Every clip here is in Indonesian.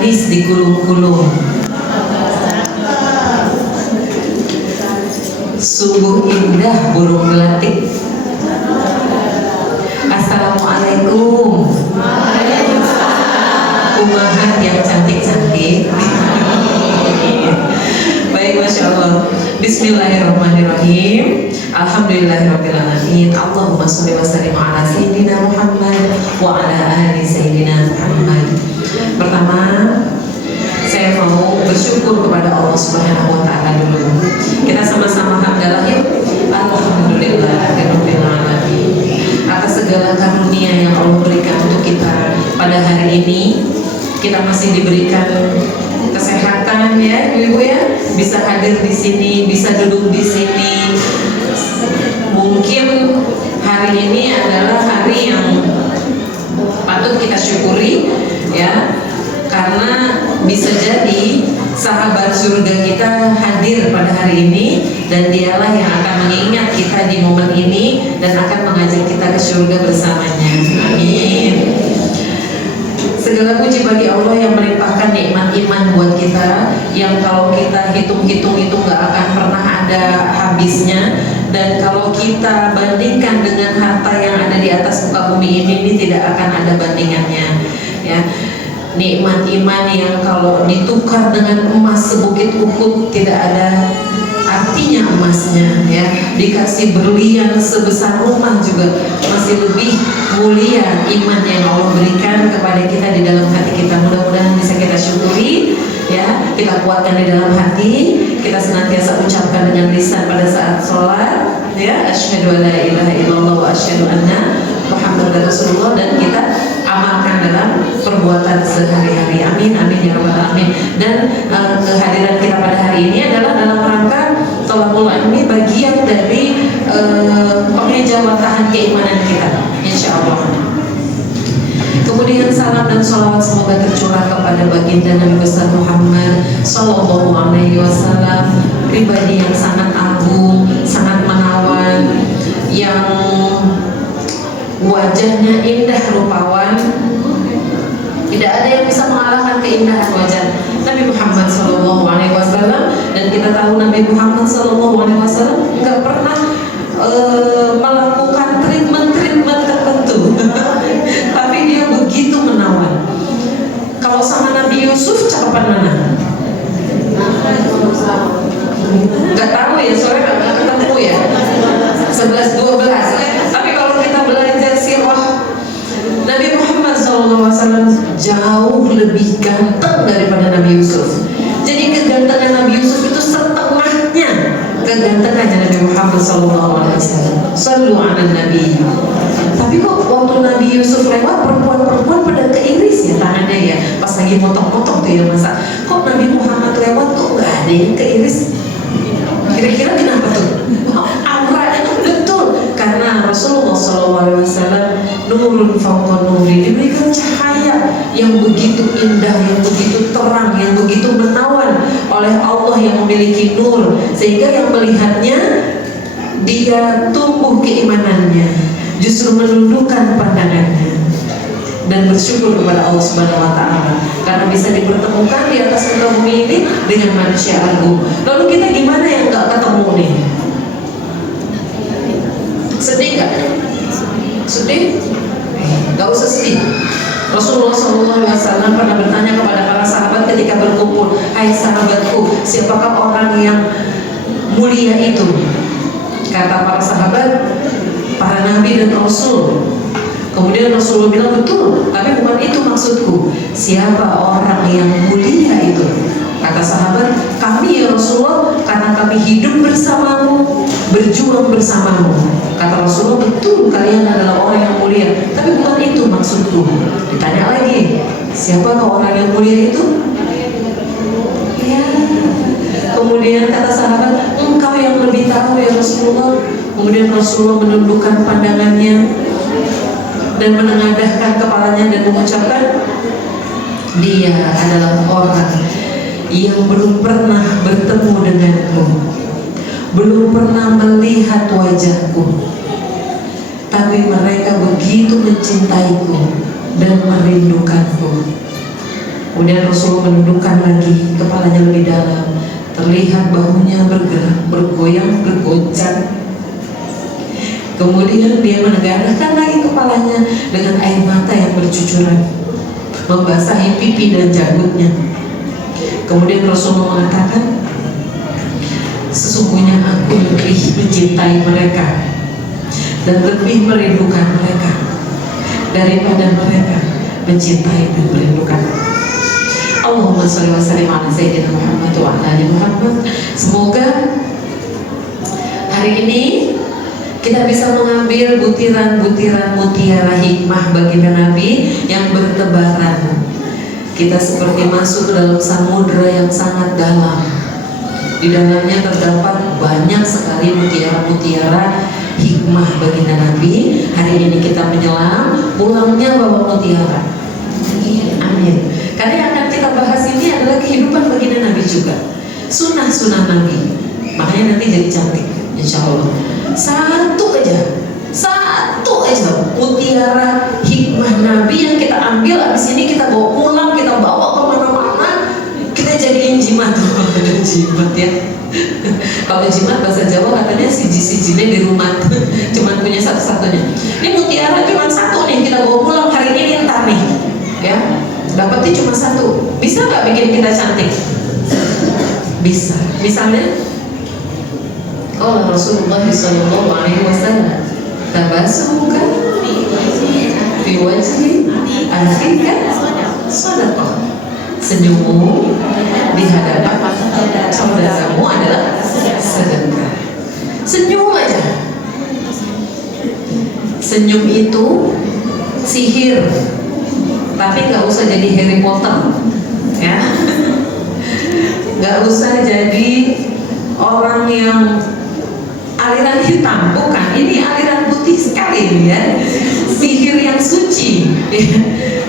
manis di kulum-kulum, sungguh indah burung gelatik. Assalamualaikum. Umahat yang cantik-cantik. Baik, Masya Allah. Bismillahirrahmanirrahim. Alhamdulillahirrahmanirrahim. Allahumma sholli wa sallim ala Sayyidina Muhammad wa ala ali Sayyidina Muhammad. Pertama, saya mau bersyukur kepada Allah Subhanahu wa Ta'ala dulu. Kita sama-sama hamdalah yuk. Alhamdulillahirabbil alamin. Atas segala karunia yang Allah berikan untuk kita pada hari ini, kita masih diberikan kesehatan ya, Ibu ya, bisa hadir di sini, bisa duduk di sini. Mungkin hari ini adalah hari yang patut kita syukuri ya, karena bisa jadi sahabat surga kita hadir pada hari ini, dan dialah yang akan mengingat kita di momen ini dan akan mengajak kita ke surga bersamanya. Amin. Segala puji bagi Allah yang melimpahkan nikmat iman buat kita, yang kalau kita hitung-hitung itu nggak akan pernah ada habisnya, dan kalau kita bandingkan dengan harta yang ada di atas muka bumi ini tidak akan ada bandingannya ya. Nikmat iman yang kalau ditukar dengan emas sebukit Uhud tidak ada artinya emasnya ya. Dikasih berlian sebesar rumah juga masih lebih mulia iman yang Allah berikan kepada kita di dalam hati kita. Mudah-mudahan bisa kita syukuri ya, kita kuatkan di dalam hati, kita senantiasa ucapkan dengan lisan pada saat sholat ya, asyhadu an la ilaha illallah wa asyhadu anna Muhammadar Rasulullah, dan kita amalkan dalam perbuatan sehari-hari. Amin, amin ya rabbal alamin. Dan kehadiran kita pada hari ini adalah dalam rangka thalabul ilmi, bagian dari pengejawatan keimanan kita, insya Allah. Kemudian salam dan sholawat semoga tercurah kepada baginda Nabi besar Muhammad Sallallahu Alaihi Wasallam, pribadi yang sangat agung, sangat menawan, yang wajahnya indah rupawan. Tidak ada yang bisa mengalahkan keindahan wajah Nabi Muhammad Sallallahu Alaihi Wasallam. Dan kita tahu Nabi Muhammad Sallallahu Alaihi Wasallam nggak pernah melakukan treatment tertentu, tapi dia begitu menawan. Kalau sama Nabi Yusuf cakapan mana? Nggak tahu ya, soalnya nggak ketemu ya. 11-12. Tapi kalau kita belajar sirah Nabi Muhammad SAW jauh lebih ganteng daripada Nabi Yusuf. Jadi kegantengan Nabi Yusuf itu setengahnya kegantengannya Nabi Muhammad SAW. Sallu ala Nabi. Tapi kok waktu Nabi Yusuf lewat, perempuan-perempuan pada keiris ya tangannya ya, pas lagi motong-motong tuh ya masa. Kok Nabi Muhammad lewat kok nggak ada yang keiris? Kira-kira kenapa tuh? Auranya tuh betul, karena Rasulullah SAW nurun fawqa nuri, diberikan cahaya yang begitu indah, yang begitu terang, yang begitu menawan oleh Allah yang memiliki nur, sehingga yang melihatnya dia tumbuh keimanannya, justru menundukkan pandangannya dan bersyukur kepada Allah Subhanahu wa Ta'ala karena bisa dipertemukan di atas muka bumi ini dengan manusia agung. Lalu kita gimana yang nggak ketemu nih? Sedih nggak? Sedih? Nggak usah sedih. Rasulullah SAW pernah bertanya kepada para sahabat ketika berkumpul, hai sahabatku, siapakah orang yang mulia itu? Kata para sahabat, para nabi dan rasul. Kemudian Rasulullah bilang, betul, tapi bukan itu maksudku. Siapa orang yang mulia itu? Kata sahabat, kami ya Rasulullah, karena kami hidup bersamamu, berjuang bersamamu. Kata Rasulullah, betul, kalian adalah orang yang mulia, tapi bukan itu maksudku. Ditanya lagi, siapakah orang yang mulia itu? Ya. Kemudian kata sahabat, engkau yang lebih tahu ya Rasulullah. Kemudian Rasulullah menundukkan pandangannya dan menengadahkan kepalanya dan mengucapkan, dia adalah orang yang belum pernah bertemu denganku, belum pernah melihat wajahku, tapi mereka begitu mencintaiku dan merindukanku. Kemudian Rasulullah menundukkan lagi kepalanya lebih dalam, terlihat bahunya bergerak, bergoyang, bergoncang. Kemudian dia menegakkan lagi kepalanya dengan air mata yang bercucuran, membasahi pipi dan janggutnya. Kemudian Rasulullah mengatakan, sesungguhnya aku lebih mencintai mereka dan lebih merindukan mereka daripada mereka mencintai dan merindukan. Allahumma sholli wa sallim ala sayyidina Muhammad wa ala ali Muhammad. Semoga hari ini kita bisa mengambil butiran-butiran mutiara hikmah baginda Nabi yang bertebaran. Kita seperti masuk ke dalam samudra yang sangat dalam. Di dalamnya terdapat banyak sekali mutiara-mutiara hikmah baginda Nabi. Hari ini kita menyelam, pulangnya bawa mutiara. Amin. Karena yang akan kita bahas ini adalah kehidupan baginda Nabi juga, sunnah-sunnah Nabi. Makanya nanti jadi cantik, insya Allah. Satu aja mutiara hikmah Nabi yang kita ambil, abis ini kita bawa pulang, kita bawa kemana-mana, kita jadiin jimat. Jimat ya. Kalau jimat bahasa Jawa katanya siji-sijinya di rumah, cuman punya satu-satunya. Ini mutiara cuma satu nih, kita bawa pulang hari ini entar nih, ya. Dapatnya cuma satu. Bisa nggak bikin kita cantik? Bisa. Misalnya, Rasulullah Shallallahu Alaihi Wasallam, tabasumuka fi wajhi akhika sadaqah. Senyummu di hadapan saudaramu adalah sedekah. Senyum aja. Senyum itu sihir, tapi nggak usah jadi Harry Potter, ya. Nggak usah jadi orang yang aliran hitam, bukan. Ini aliran putih sekali, ya. Sihir yang suci, ya.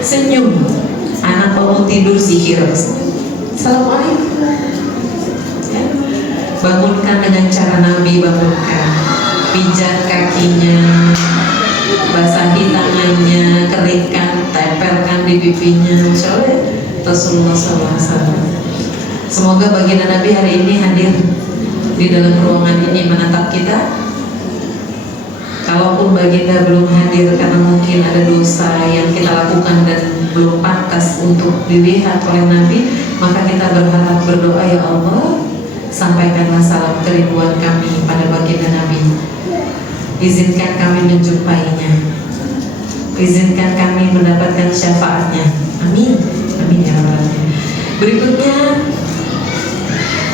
Senyum. Anak bangun tidur sihir. Assalamualaikum. Ya. Bangunkan dengan cara Nabi bangunkan. Pijat kakinya, basahi tangannya, keringkan, tempelkan di pipinya. Insya Allah Rasulullah SAW. Semoga baginda Nabi hari ini hadir di dalam ruangan ini menatap kita. Kalaupun baginda belum hadir karena mungkin ada dosa yang kita lakukan dan belum pantas untuk dilihat oleh Nabi, maka kita berharap berdoa, ya Allah, sampaikanlah salam kerinduan kami pada baginda Nabi. Izinkan kami menjumpainya, izinkan kami mendapatkan syafaatnya. Amin. Amin ya Rabbal alamin. Berikutnya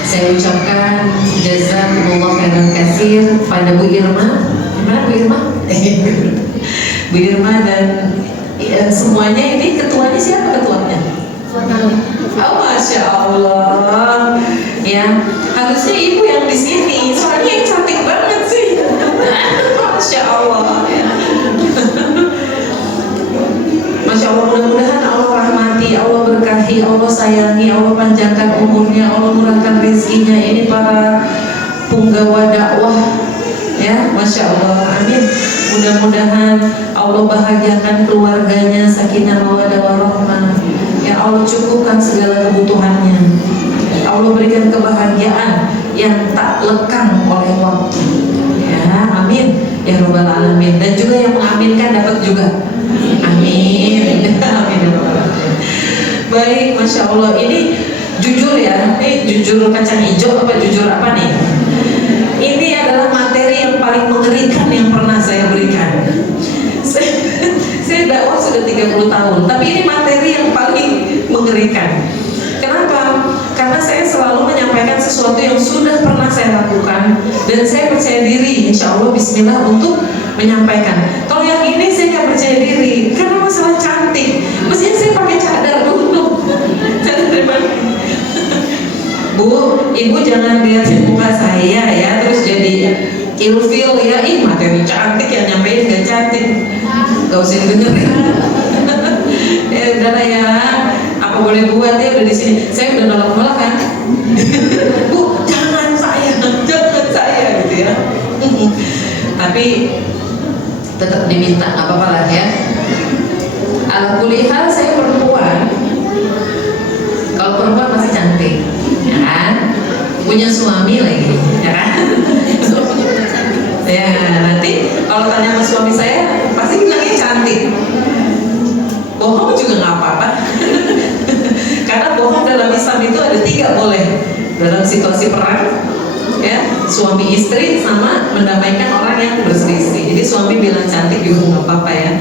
saya ucapkan jazakumullah khairan katsir pada Bu Irma. Gimana Bu Irma? Bu Irma dan semuanya. Ini ketuanya siapa ketuanya? Oh, Masya Allah. Ya, harusnya ibu yang di sini. Soalnya yang cantik banget sih. Masya Allah. Ya. Masya Allah, mudah-mudahan Allah rahmati, Allah berkahi, Allah sayangi, Allah panjangkan umurnya, Allah murahkan rezekinya. Ini para punggawa dakwah, ya, Masya Allah, amin. Mudah-mudahan Allah bahagiakan keluarganya, sakinah mawaddah warahmah. Ya Allah, cukupkan segala kebutuhannya. Allah berikan kebahagiaan yang tak lekang oleh waktu. Ya, amin ya Rabbal alamin. Dan juga yang mengaminkan dapat juga. Amin. Amin ya Rabbal alamin. Baik, Masya Allah. Ini jujur ya, ini jujur kacang hijau apa jujur apa nih? Ini adalah materi yang paling mengerikan yang pernah saya berikan. Saya dakwah sudah 30 tahun, tapi ini materi yang paling mengerikan. Kenapa? Karena saya selalu menyampaikan sesuatu yang sudah pernah saya lakukan, dan saya percaya diri, insya Allah, bismillah, untuk menyampaikan. Kalau yang ini saya nggak percaya diri, karena masalah cantik. Mestinya saya pakai cadar dulu. Cadar dari mana? Bu, ibu jangan lihatin muka saya ya, terus jadi ilfil ya. Ih, materi cantik yang nyampein nggak cantik, nggak usah dengerin. Ya udahlah ya, apa boleh buat ya, udah di sini. Saya udah nolak kan. Bu, jangan saya gitu ya. Tapi tetap diminta, nggak apa-apa lah ya. Ala kulli hal, saya perempuan, nggak boleh dalam situasi perang, ya, suami istri sama mendamaikan orang yang berselisih. Jadi suami bilang cantik juga nggak apa-apa ya.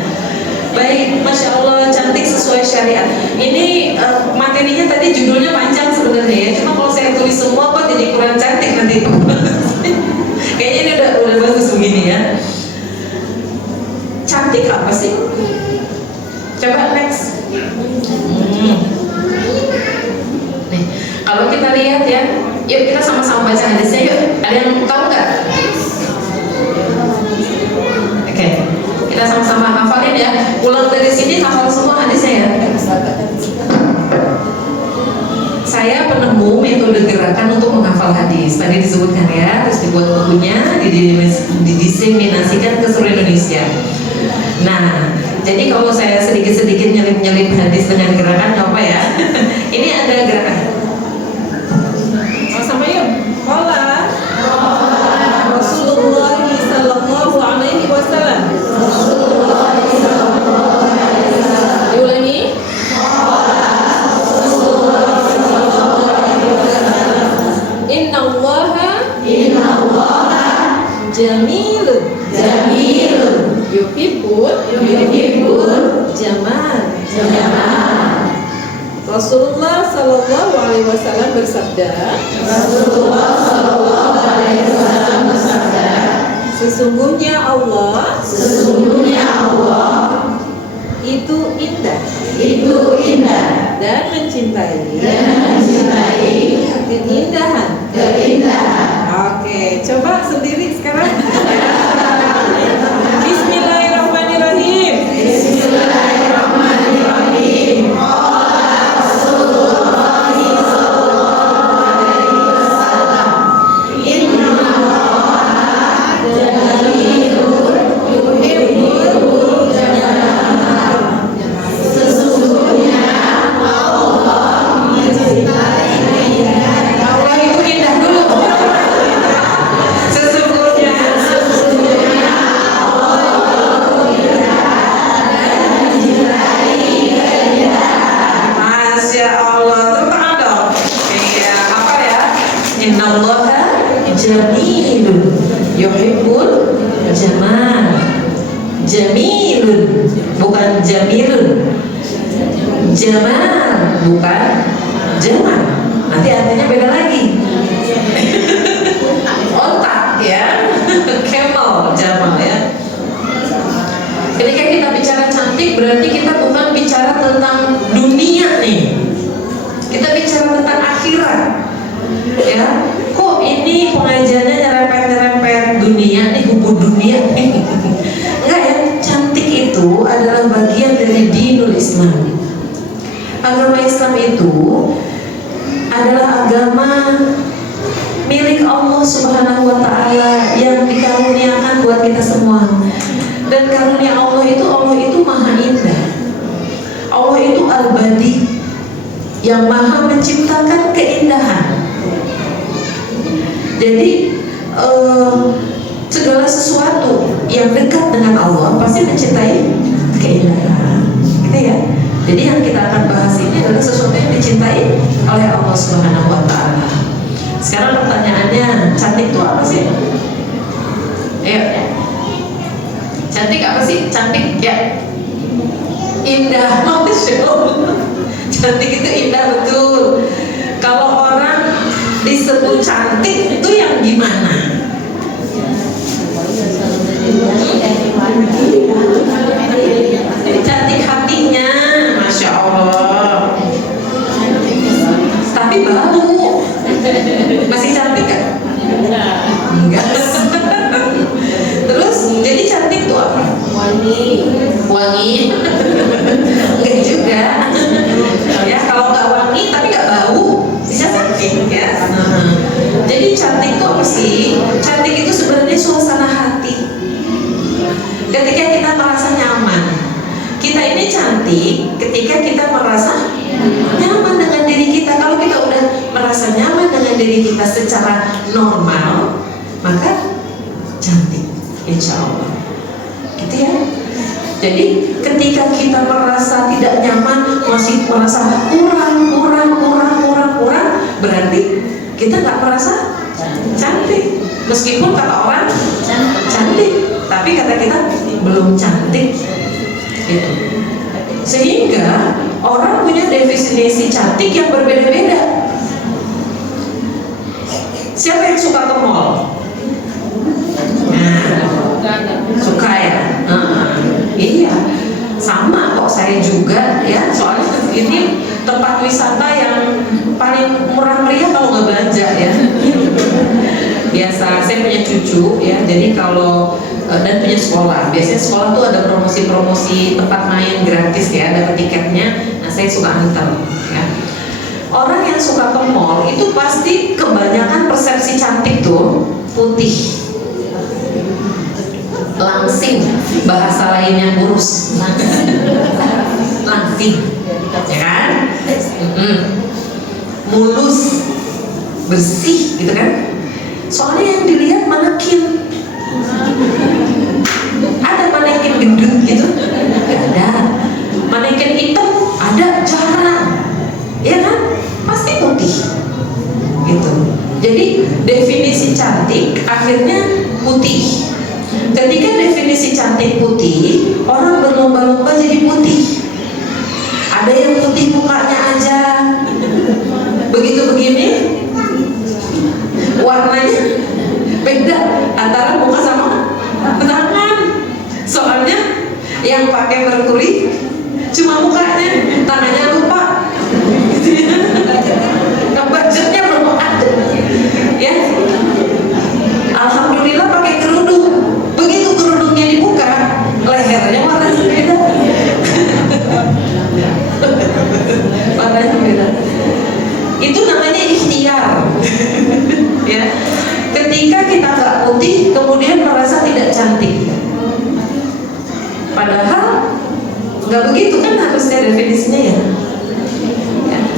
Baik, Masya Allah, cantik sesuai syariat. Ini materinya tadi judulnya panjang sebenarnya ya. Cuma kalau saya tulis semua kok jadi kurang cantik nanti. Kayaknya ini udah bagus begini ya. Cantik apa sih? Coba next. Nih, kalau kita lihat ya, yuk kita sama-sama baca hadisnya yuk. Ada yang tahu nggak? Oke, kita sama-sama hafalin ya. Pulang dari sini hafal semua hadisnya ya. Saya penemu metode gerakan untuk menghafal hadis. Tadi disebutkan ya, terus dibuat bukunya, didiseminasikan ke seluruh Indonesia. Nah, jadi kalau saya sedikit-sedikit nyelip-nyelip hadis dengan gerakan, apa ya? Ini ada gerakan. Sama-sama yuk. Qala Rasulullah sallallahu alaihi wasallam. Diulangi. Inna Allaha jamilun yuhibbul jamal. Rasulullah sallallahu alaihi wasallam bersabda, sesungguhnya Allah itu indah dan mencintai keindahan. Oke, coba sendiri sekarang. Bismillahirrahmanirrahim. Jamilun, bukan jamilun. Jamal, bukan jamal. Nanti artinya beda lagi. Otak ya. Camel, jamal ya. Ketika kita bicara cantik, berarti kita bukan bicara tentang dunia nih. Kita bicara tentang akhirat. Ya, kok ini pengajiannya nyerempet-nyerempet dunia nih, hubung dunia nih. Enggak ya, cantik itu adalah bagian dari dinul Islam. Agama Islam itu adalah agama milik Allah Subhanahu wa Ta'ala yang dikaruniakan buat kita semua. Dan karunia Allah itu maha indah. Allah itu al-badi, yang maha menciptakan keindahan. Jadi segala sesuatu yang dekat dengan Allah pasti mencintai keindahan, gitu ya. Jadi yang kita akan bahas ini adalah sesuatu yang dicintai oleh Allah Subhanahu wa Ta'ala. Sekarang pertanyaannya, cantik itu apa sih? Ayo. Cantik apa sih? Cantik ya. Indah, Masya Allah. Cantik itu indah betul. Kalau orang disebut cantik itu yang gimana? Cantik hatinya, Masya Allah. Tapi bau. Masih cantik kan? Enggak. Terus jadi cantik itu apa? Wangi. Enggak juga. Ya, kalau nggak wangi tapi nggak bau, bisa cantik ya. Jadi cantik itu apa sih? Cantik itu sebenarnya suasana hati. Ketika kita merasa nyaman, kita ini cantik ketika kita merasa nyaman dengan diri kita. Kalau kita udah merasa nyaman dengan diri kita secara normal, maka cantik, insya Allah. Gitu ya. Jadi ketika kita merasa tidak nyaman, masih merasa kurang, berarti kita nggak merasa cantik, meskipun kata orang cantik, tapi kata kita belum cantik gitu. Sehingga orang punya definisi cantik yang berbeda-beda. Siapa yang suka ke mall? Nah, suka ya? Iya, sama kok saya juga ya. Soalnya ini tempat wisata yang paling murah meriah kalau nggak belanja ya. Biasa saya punya cucu ya, jadi kalau dan punya sekolah. Biasanya sekolah tuh ada promosi-promosi tempat main gratis ya, dapat tiketnya. Nah, saya suka antar ya. Orang yang suka ke mall itu pasti kebanyakan persepsi cantik tuh putih, langsing, bahasa lainnya kurus, langsing, ya kan? Mulus, bersih, gitu kan? Soalnya yang dilihat manekin. Ada manekin gendut gitu? Gak ada. Manekin hitam ada, jarang, ya kan? Pasti putih, gitu. Jadi definisi cantik akhirnya putih. Ketika definisi cantik putih, orang berlomba-lomba jadi putih. Ada yang putih mukanya aja, begitu begini, warnanya beda antara muka sama tangan. Soalnya yang pakai merkuri cuma mukanya, tangannya lupa. Nah, budgetnya belum ada, ya. Alhamdulillah pakai kerudung. Begitu kerudungnya dibuka, lehernya warnanya beda. Warnanya beda. Itu namanya ikhtiar. Ya. Ketika kita nggak putih, kemudian merasa tidak cantik. Padahal nggak begitu kan harusnya definisinya ya.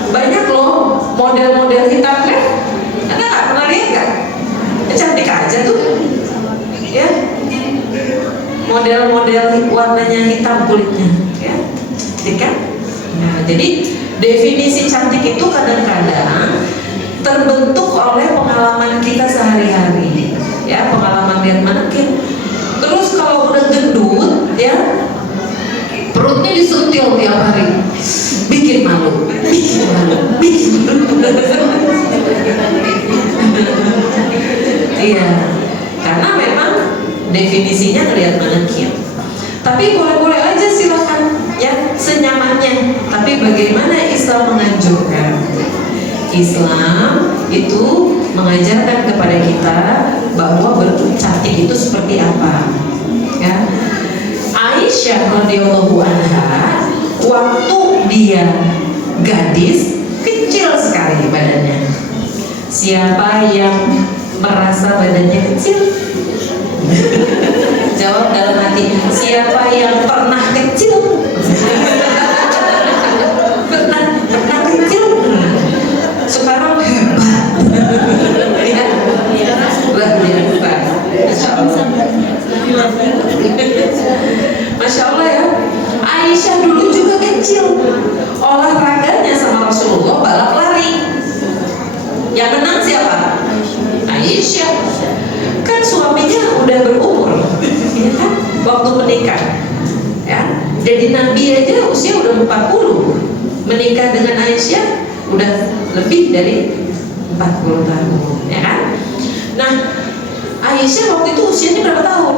Banyak loh model-model hitam kan? Anda nggak pernah lihat kan? Cantik aja tuh, ya. Model-model warnanya hitam kulitnya, ya, kan? Nah, jadi definisi cantik itu kadang-kadang terbentuk oleh pengalaman kita sehari-hari, ya, pengalaman lihat manekin. Terus kalau udah gendut, ya, perutnya disentil tiap hari, bikin malu. Iya, karena memang definisinya ngelihat manekin. Tapi boleh-boleh aja silakan, ya, senyamannya. Tapi bagaimana Islam menganjurkan? Islam itu mengajarkan kepada kita bahwa bentuk cantik itu seperti apa, ya. Aisyah radhiyallahu anha waktu dia gadis kecil sekali badannya. Siapa yang merasa badannya kecil? Jawab dalam hati, siapa yang pernah kecil? pernah kecil? Sekarang hebat. Ya, luar biasa. Masya Allah ya. Aisyah dulu juga kecil. Olahraganya sama Rasulullah balap lari. Yang menang siapa? Aisyah. Kan suaminya udah berumur, ya kan? Waktu menikah, ya. Jadi Nabi aja usia udah 40. Menikah dengan Aisyah udah lebih dari 40 tahun, ya kan? Nah, Aisyah waktu itu usianya berapa tahun?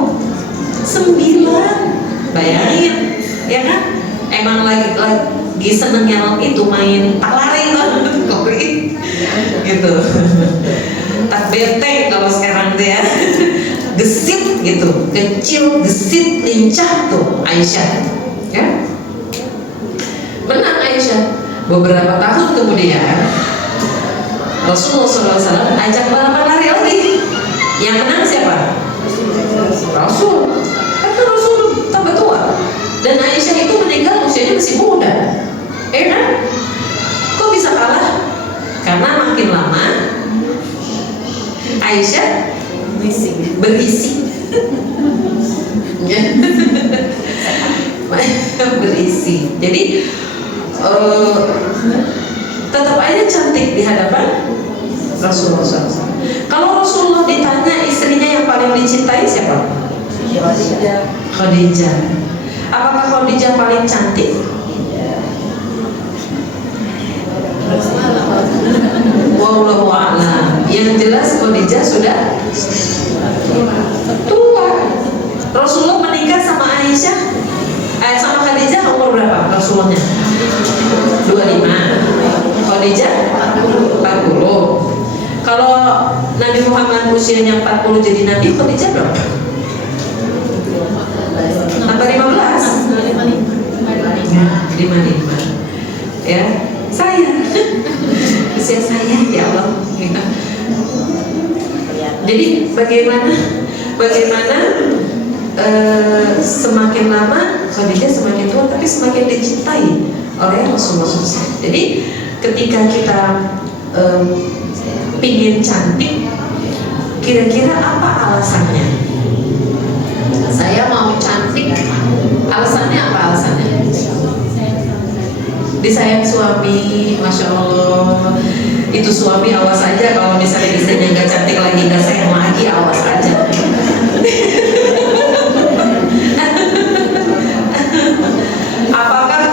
9. Bayangin, ya kan? Emang lagi senengnya itu main tak lari tuh, gitu. Tak benteng kalau sekarang tuh ya. Gesit gitu, kecil, gesit, lincah tuh Aisyah, ya. Menang Aisyah. Beberapa tahun kemudian Rasulullah SAW ajak balapan lari lagi. Yang menang siapa? Rasul. Tapi Rasul tambah tua. Dan Aisyah itu meninggal usianya masih muda, ya kan? Kok bisa kalah? Karena makin lama Aisyah berisi. Berisi. Jadi tetap aja cantik di hadapan Rasulullah SAW. Kalau Rasulullah ditanya istrinya yang paling dicintai siapa? Khadijah. Apakah Khadijah paling cantik? Wallahu a'lam. Yang jelas Khadijah sudah tua. Rasulullah menikah sama Aisyah, sama Khadijah umur berapa Rasulullahnya? 25. Khadijah 40. Kalau Nabi Muhammad usianya 40 jadi Nabi, Khadijah berapa? Tambah 15. 55. Ya, saya usia saya ya Allah. Jadi bagaimana semakin lama Khadijah semakin tua tapi semakin dicintai oleh Rasulullah SAW. Jadi ketika kita pingin cantik, kira-kira apa alasannya? Saya mau cantik, alasannya apa alasannya? Disayang suami, Masya Allah. Itu suami awas aja kalau misalnya istrinya nggak cantik lagi, nggak sayang lagi, awas aja. Apakah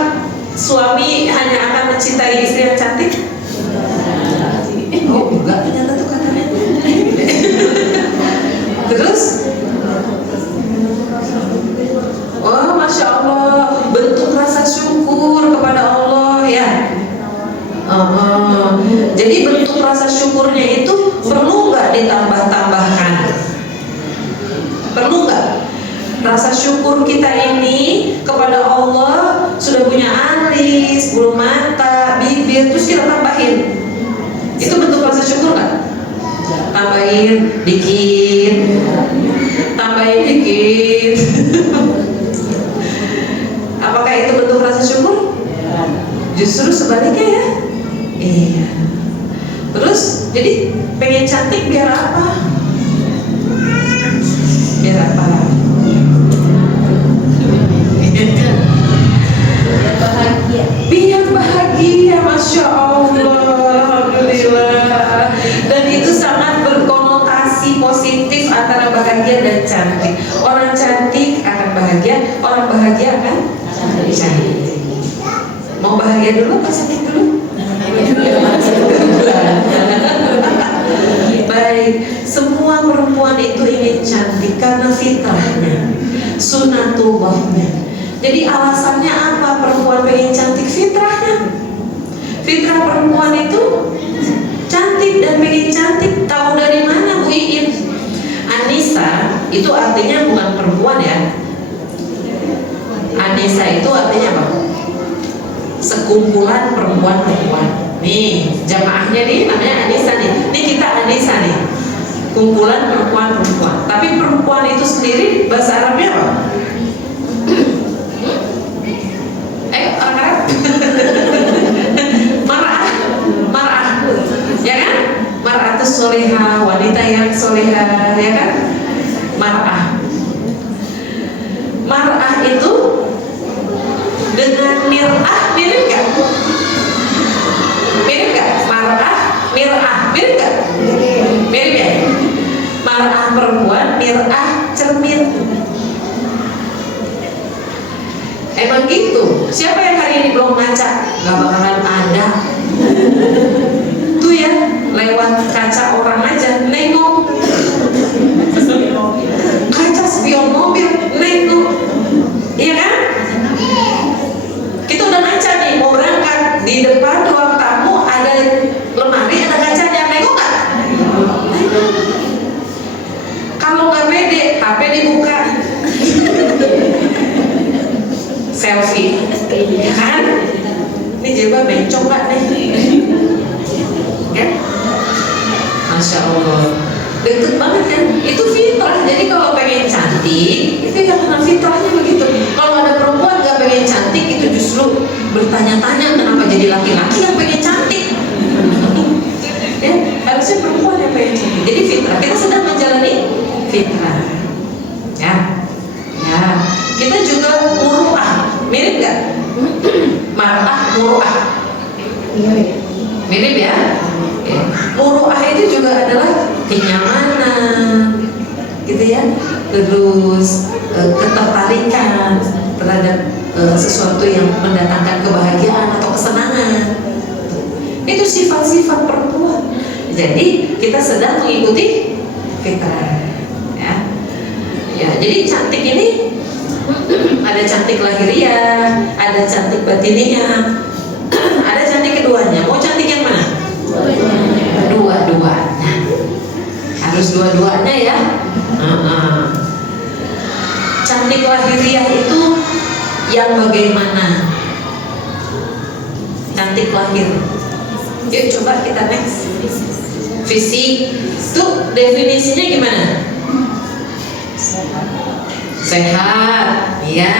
suami hanya akan mencintai istri yang cantik? Oh enggak, ternyata tuh katanya. Terus, oh Masya Allah, bentuk rasa syukur kepada Allah ya. Jadi bentuk rasa syukurnya itu perlu nggak ditambah-tambahkan? Perlu nggak? Rasa syukur kita ini kepada Allah sudah punya alis, bulu mata, bibir, terus kita tambahin. Itu bentuk rasa syukur nggak? Tambahin dikit, tambahin dikit. Apakah itu bentuk rasa syukur? Justru sebaliknya ya. Iya. Terus jadi pengen cantik biar apa? Biar apa? Biar bahagia, Masya Allah, Alhamdulillah. Dan itu sangat berkonotasi positif antara bahagia dan cantik. Orang cantik akan bahagia, orang bahagia akan cantik. Mau bahagia dulu atau cantik dulu? Baik, semua perempuan itu ingin cantik karena fitrahnya, sunatullahnya. Jadi alasannya apa perempuan pengen cantik? Fitrahnya. Fitrah perempuan itu cantik dan pengen cantik. Tahu dari mana Bu Iin? Anissa itu artinya bukan perempuan ya. Anissa itu artinya apa? Sekumpulan perempuan-perempuan. Nih jamaahnya nih namanya Anissa nih. Nih kita Anissa nih, kumpulan perempuan-perempuan. Tapi perempuan itu sendiri bahasa Arabnya apa? Orang Arab. Mar'ah, ya kan? Mar'atus solihah, wanita yang solihah, ya kan? Mar'ah itu dengan mir'ah mirip gak? Mirip gak? Mar'ah, mir'ah, mirip gak? Mirip ya? Mar'ah perempuan, mir'ah cermin. Emang gitu. Siapa yang hari ini belum ngaca? Gak bakalan ada. Tuh ya, lewat kaca orang aja nengok. Kaca spion mobil nengok. Iya kan? Kita udah ngaca nih, mau berangkat. Di depan ruang tamu ada lemari, ada kacanya. Nengok gak? Kalau gak pede, HP dibuka. Selfie, ya kan? Ini jilbab bencong gak nih? Kan? Masya Allah, deket banget kan? Itu fitrah. Jadi kalau pengen cantik, itu ya karena fitrahnya begitu. Kalau ada perempuan gak pengen cantik, itu justru bertanya-tanya kenapa jadi laki-laki yang pengen cantik. Ya, harusnya perempuan yang pengen cantik. Jadi fitrah. Kita sedang menjalani fitrah. Ya. Kita juga muru'ah. Mirip gak? Mar'ah, muru'ah. Mirip ya? Muru'ah itu terus ketertarikan terhadap sesuatu yang mendatangkan kebahagiaan atau kesenangan. Itu sifat-sifat perempuan. Jadi kita sedang mengikuti fitrah, ya. Ya, jadi cantik ini ada cantik lahiriah, ada cantik batiniah, ada cantik keduanya. Mau cantik yang mana? Dua-duanya. Harus dua-duanya ya. Cantik lahiriah itu yang bagaimana? Cantik lahir. Yuk coba kita next. Fisik itu definisinya gimana? Sehat, ya.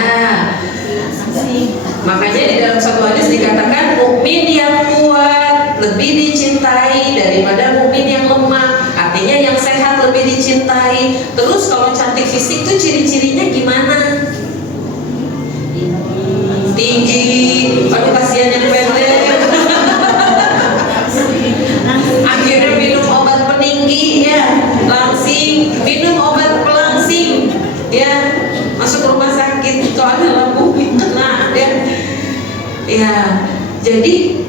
Makanya di dalam satu hadis dikatakan mukmin yang kuat lebih dicintai daripada mukmin yang lemah. Artinya yang sehat lebih dicintai. Terus kalau cantik fisik itu ciri-cirinya gimana? Tinggi, aduh kasihan yang pendek. Akhirnya minum obat peninggi, ya, langsing, minum obat pelangsing, ya, masuk rumah sakit kalau ada lampu kena, ya. Ya, jadi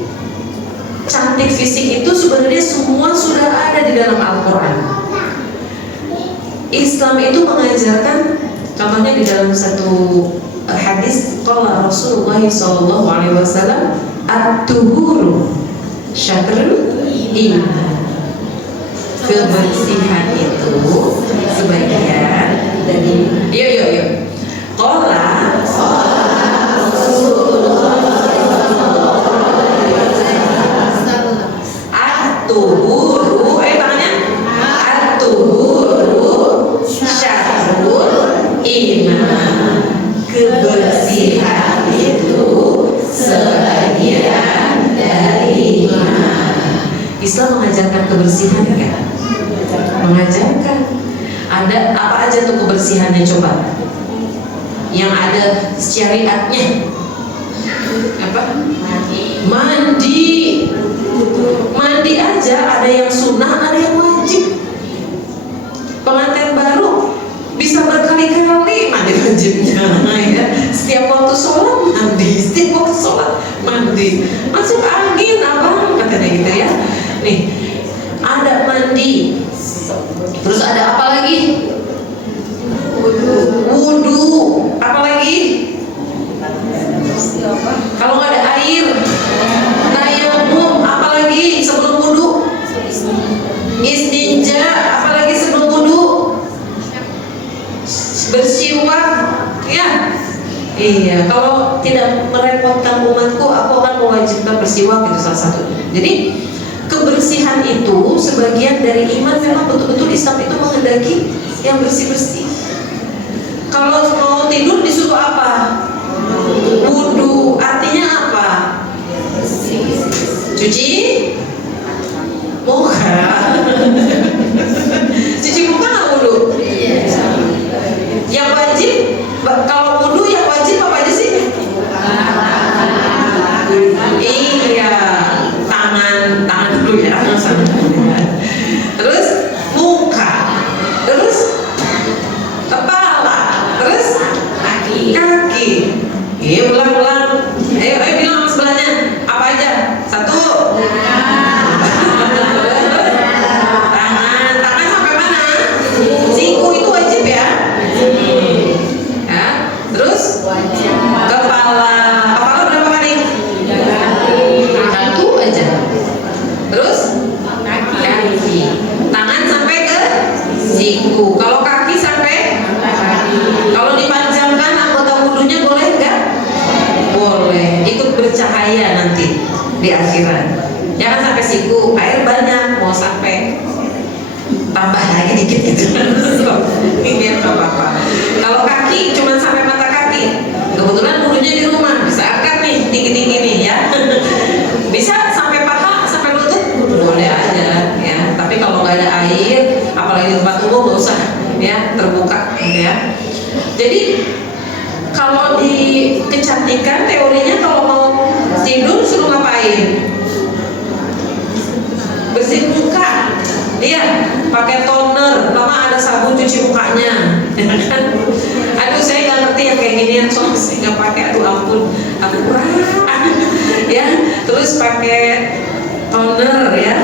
cantik fisik itu sebenarnya semua sudah ada di dalam Al-Quran. Islam itu mengajarkan, contohnya di dalam satu hadis, qala Rasulullah SAW, at-tuhuru syatrul iman. Kebersihan itu sebagian dari yuk qala at-tuhuru tangannya at-tuhuru syatrul iman. Kebersihan itu sebagian dari iman. Islam mengajarkan kebersihan kan? Mengajarkan. Ada apa aja tuh kebersihannya coba? Yang ada syariatnya. Apa? Mandi. Mandi aja ada yang sunnah, ada yang wajib. Pengantin baru bisa berkali-kali mandi wajibnya, ya. Setiap waktu sholat mandi, setiap waktu sholat mandi. Masuk angin abang katanya gitu ya. Nih, ada mandi. Terus ada apa lagi? Wudu. Apa lagi? Kalau nggak ada air, tayamum. Apa lagi sebelum wudu? Istinja. Apa lagi sebelum wudu? Bersiwak, ya. Iya, kalau tidak merepotkan umatku, aku akan mewajibkan bersiwak, itu salah satu. Jadi kebersihan itu sebagian dari iman. Memang betul-betul Islam itu menghendaki yang bersih-bersih. Kalau mau tidur disuruh apa? Wudu. Artinya apa? Cuci muka. Cuci muka nggak wudu? Yang wajib, kalau wudu yang wajib apa aja sih? Iya, tangan dulu ya. Terus muka, terus kepala, terus kaki. Iya, ulang-ulang. Ayo bilang sebelahnya apa aja? Satu. Tangan sampai mana? Siku itu wajib ya. Ya, terus kepala berapa kali? Satu aja. Terus kaki. Tangan sampai ke siku. Kalau kaki sampai, kalau dipanjangkan anggota wudunya boleh nggak? Boleh. Ikut bercahaya nanti di akhirat. Jangan sampai siku. Air banyak, mau sampai tambah lagi dikit gitu. Ini nggak apa-apa. Kalau kaki cuma sampai mata kaki. Kebetulan wudunya di rumah, bisa angkat nih tinggi-tinggi nih ya. Bisa sampai paha, sampai lutut, boleh aja ya. Tapi kalau nggak ada air, apalagi di tempat umum, nggak usah ya, terbuka ya. Jadi kalau di kecantikan teorinya kalau mau tidur suruh ngapain? Bersihin muka. Iya, pakai toner, lama ada sabun cuci mukanya. masih nggak pakai, aduh ampun, aku kurang. Ya, terus pakai toner ya.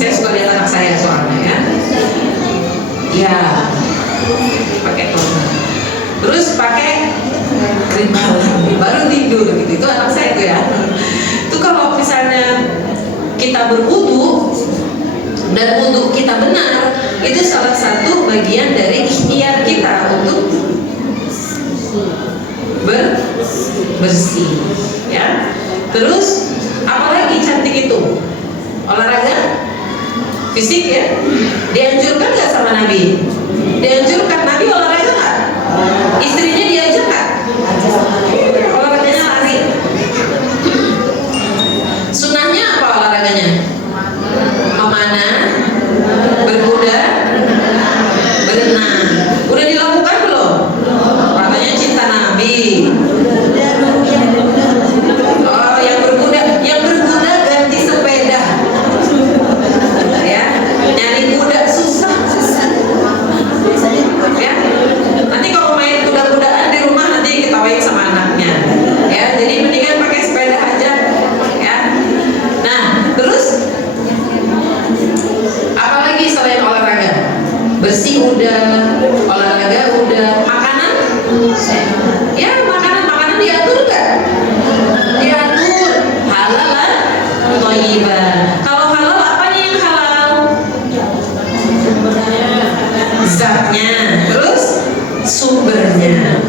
Saya suka lihat anak saya soalnya ya. Ya, pakai toner. Terus pakai krim baru tidur gitu. Itu anak saya tuh ya. Itu kalau misalnya kita berwudu dan wudu kita benar, itu salah satu bagian dari ikhtiar kita untuk bersih ya. Terus apalagi cantik itu? Olahraga fisik ya. Dianjurkan nggak sama Nabi? Dianjurkan. Nabi olahraga nggak? Istrinya diajak nggak? Olahraganya lari. Sunnahnya apa olahraganya? Memanah, berkuda, berenang. Udah dilakukan belum? Katanya cinta Nabi. Oh, yang berkuda ganti sepeda. Ya, nyari kuda susah. Ya, nanti kalau main kuda-kudaan di rumah nanti ketawain sama anaknya. Ya, jadi mendingan pakai sepeda aja. Ya. Nah, terus apalagi selain olahraga? Bersih udah, olahraga udah, makanan? Ya, makanan diatur nggak? Diatur, halal lah, thayyiban. Kalau halal apa nih yang halal? Zatnya, terus sumbernya.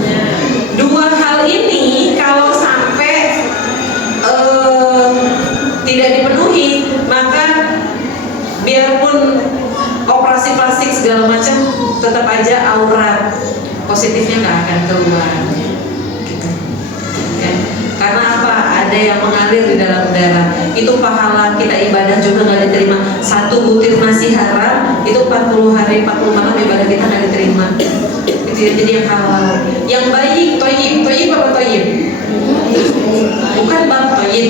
Dua hal ini kalau sampai tidak dipenuhi, maka biarpun operasi plastik segala macam, tetap aja aurat positifnya nggak akan keluar gitu. Ya. Karena apa? Ada yang mengalir di dalam darah. Itu pahala kita ibadah juga nggak diterima. Satu butir nasi haram itu 40 hari 40 malam ibadah kita nggak diterima. Itu ya, jadi yang halal. Yang baik, toyib apa toyib? Bukan bang toyib.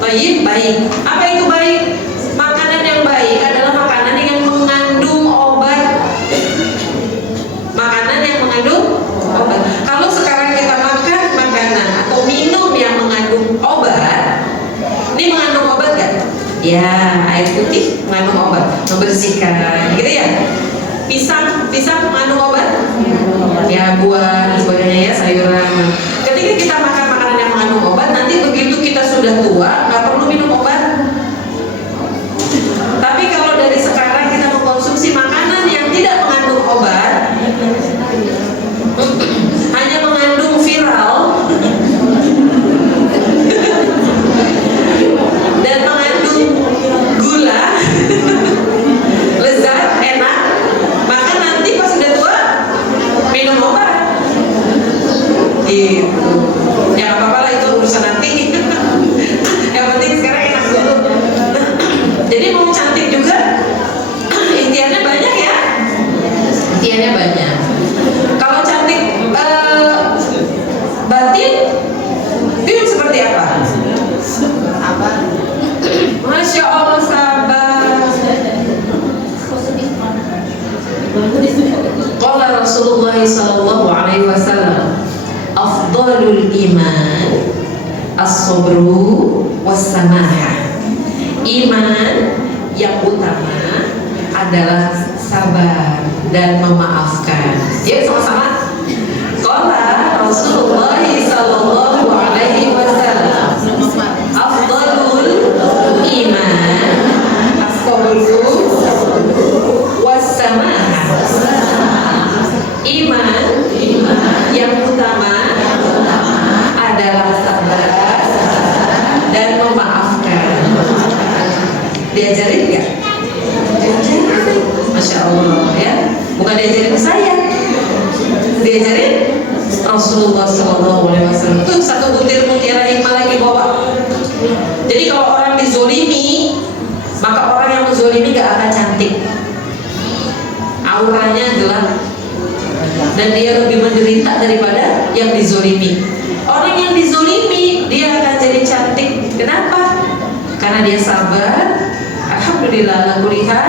Toyib baik. Apa itu baik? Makanan yang baik adalah makanan yang mengandung obat. Makanan yang mengandung obat. Kalau sekarang kita makan makanan atau minum yang mengandung obat, ini mengandung obat gak? Ya, air putih mengandung obat, membersihkan, gitu ya. Pisang mengandung obat? Ya, buah dan sebagainya ya, sayuran. Ketika kita makan makanan yang mengandung obat, nanti begitu kita sudah tua, nggak perlu minum obat. Tapi kalau dari sekarang kita mengkonsumsi makanan yang tidak mengandung obat, hanya mengandung viral dan mengandung gula, lezat, enak, maka nanti pas sudah tua minum obat. Gitu. Ya apa-apa lah, itu urusan nanti. Yang penting sekarang enak dulu. Jadi mau cantik juga impiannya banyak ya. Impiannya banyak. Kalau cantik batin itu seperti apa? Masya Allah, sabar. Qala Rasulullah sallallahu alaihi wasallam, afdalul iman as-sabru was-samahah. Iman yang utama adalah sabar dan memaafkan. Jadi sama-sama. Qala Rasulullah sallallahu alaihi wasallam, afdalul iman as-sabru was-samahah. Iman yang utama adalah sabar dan memaafkan. Diajarin nggak? Diajarin. Masya Allah ya. Bukan diajarin saya, diajarin Rasulullah SAW. Itu satu butir mutiara hikmah lagi bawa. Jadi kalau orang dizolimi, maka orang yang menzolimi gak akan cantik. Auranya gelap dan dia lebih menderita daripada yang dizolimi. Orang yang dizolimi dia akan jadi cantik. Kenapa? Karena dia sabar. Alhamdulillah la kuliha.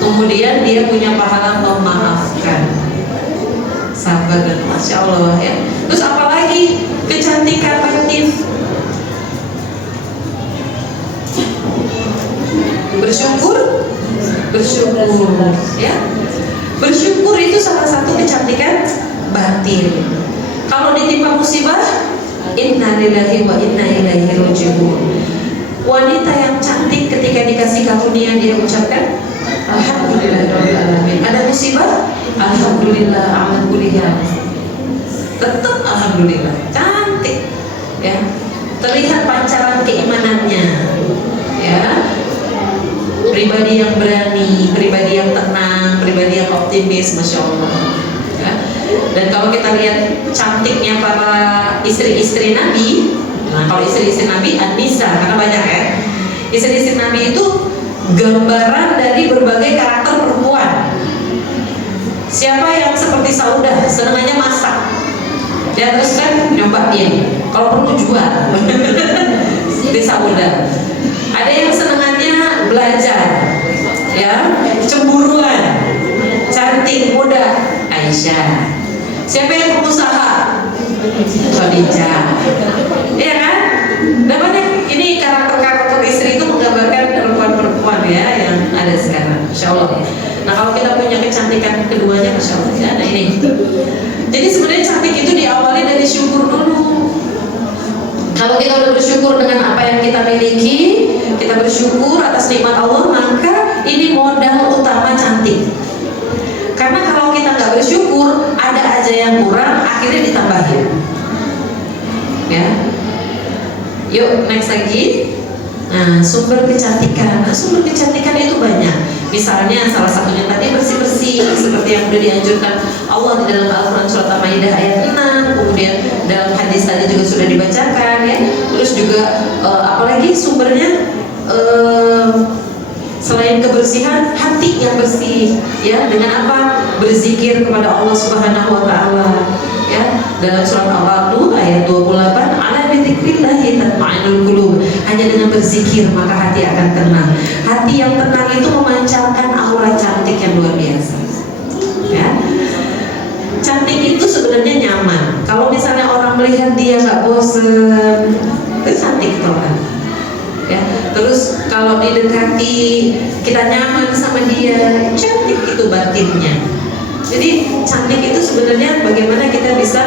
Kemudian dia punya pahala memaafkan. sabar dan masya Allah ya. Terus apalagi kecantikan batin? Bersyukur ya. Bersyukur itu salah satu kecantikan batin. Kalau ditimpa musibah, inna lillahi wa inna ilaihi raji'un. Wanita yang cantik ketika dikasih karunia dia ucapkan alhamdulillahirabbil alamin. Ada musibah, alhamdulillah ala kulli hal. Tetap alhamdulillah, cantik ya. Terlihat pancaran keimanannya ya. Pribadi yang berani, pribadi yang tenang, pribadi yang optimis, masya Allah ya. Dan kalau kita lihat cantiknya para istri-istri Nabi, nah kalau istri-istri Nabi An-Nisa, karena banyak ya, istri-istri Nabi itu gambaran dari berbagai karakter perempuan. Siapa yang seperti Saudah, senangannya masak, dia terus kan nyobain, kalau perlu jual di Saudah. Ada yang senangannya belajar ya, cemburuan, cantik, muda, Aisyah. Siapa yang berusaha? Khadijah. Iya kan? Dan banyak ini karakter-karakter istri itu menggambarkan perempuan-perempuan ya yang ada sekarang, Insya Allah. Nah kalau kita punya kecantikan keduanya, Masya Allah ya. Nah ini. Jadi sebenarnya cantik itu diawali dari syukur dulu. Kalau kita udah bersyukur dengan apa yang kita miliki, kita bersyukur atas nikmat Allah, maka ini modal utama cantik. Karena kalau kita nggak bersyukur, ada aja yang kurang, akhirnya ditambahin. Ya, yuk next lagi. Nah, sumber kecantikan. Nah, sumber kecantikan itu banyak. Misalnya salah satunya tadi bersih-bersih, seperti yang sudah dianjurkan Allah di dalam Al-Quran surat Al-Maidah ayat 6. Kemudian dalam hadis tadi juga sudah dibacakan ya. Terus juga apalagi sumbernya selain kebersihan, hati yang bersih ya. Dengan apa? Berzikir kepada Allah Subhanahu wa taala ya. Dalam surat Al-A'la ayat 28, ala bidzikrillahi tatma'innul qulub. Hanya dengan berzikir maka hati akan tenang. Hati yang tenang itu memancarkan aura cantik yang luar biasa. Ya. Cantik itu sebenarnya nyaman. Kalau misalnya orang melihat dia nggak bosen, itu cantik itu orang. Ya. Terus kalau didekati kita nyaman sama dia, cantik itu batinnya. Jadi cantik itu sebenarnya bagaimana kita bisa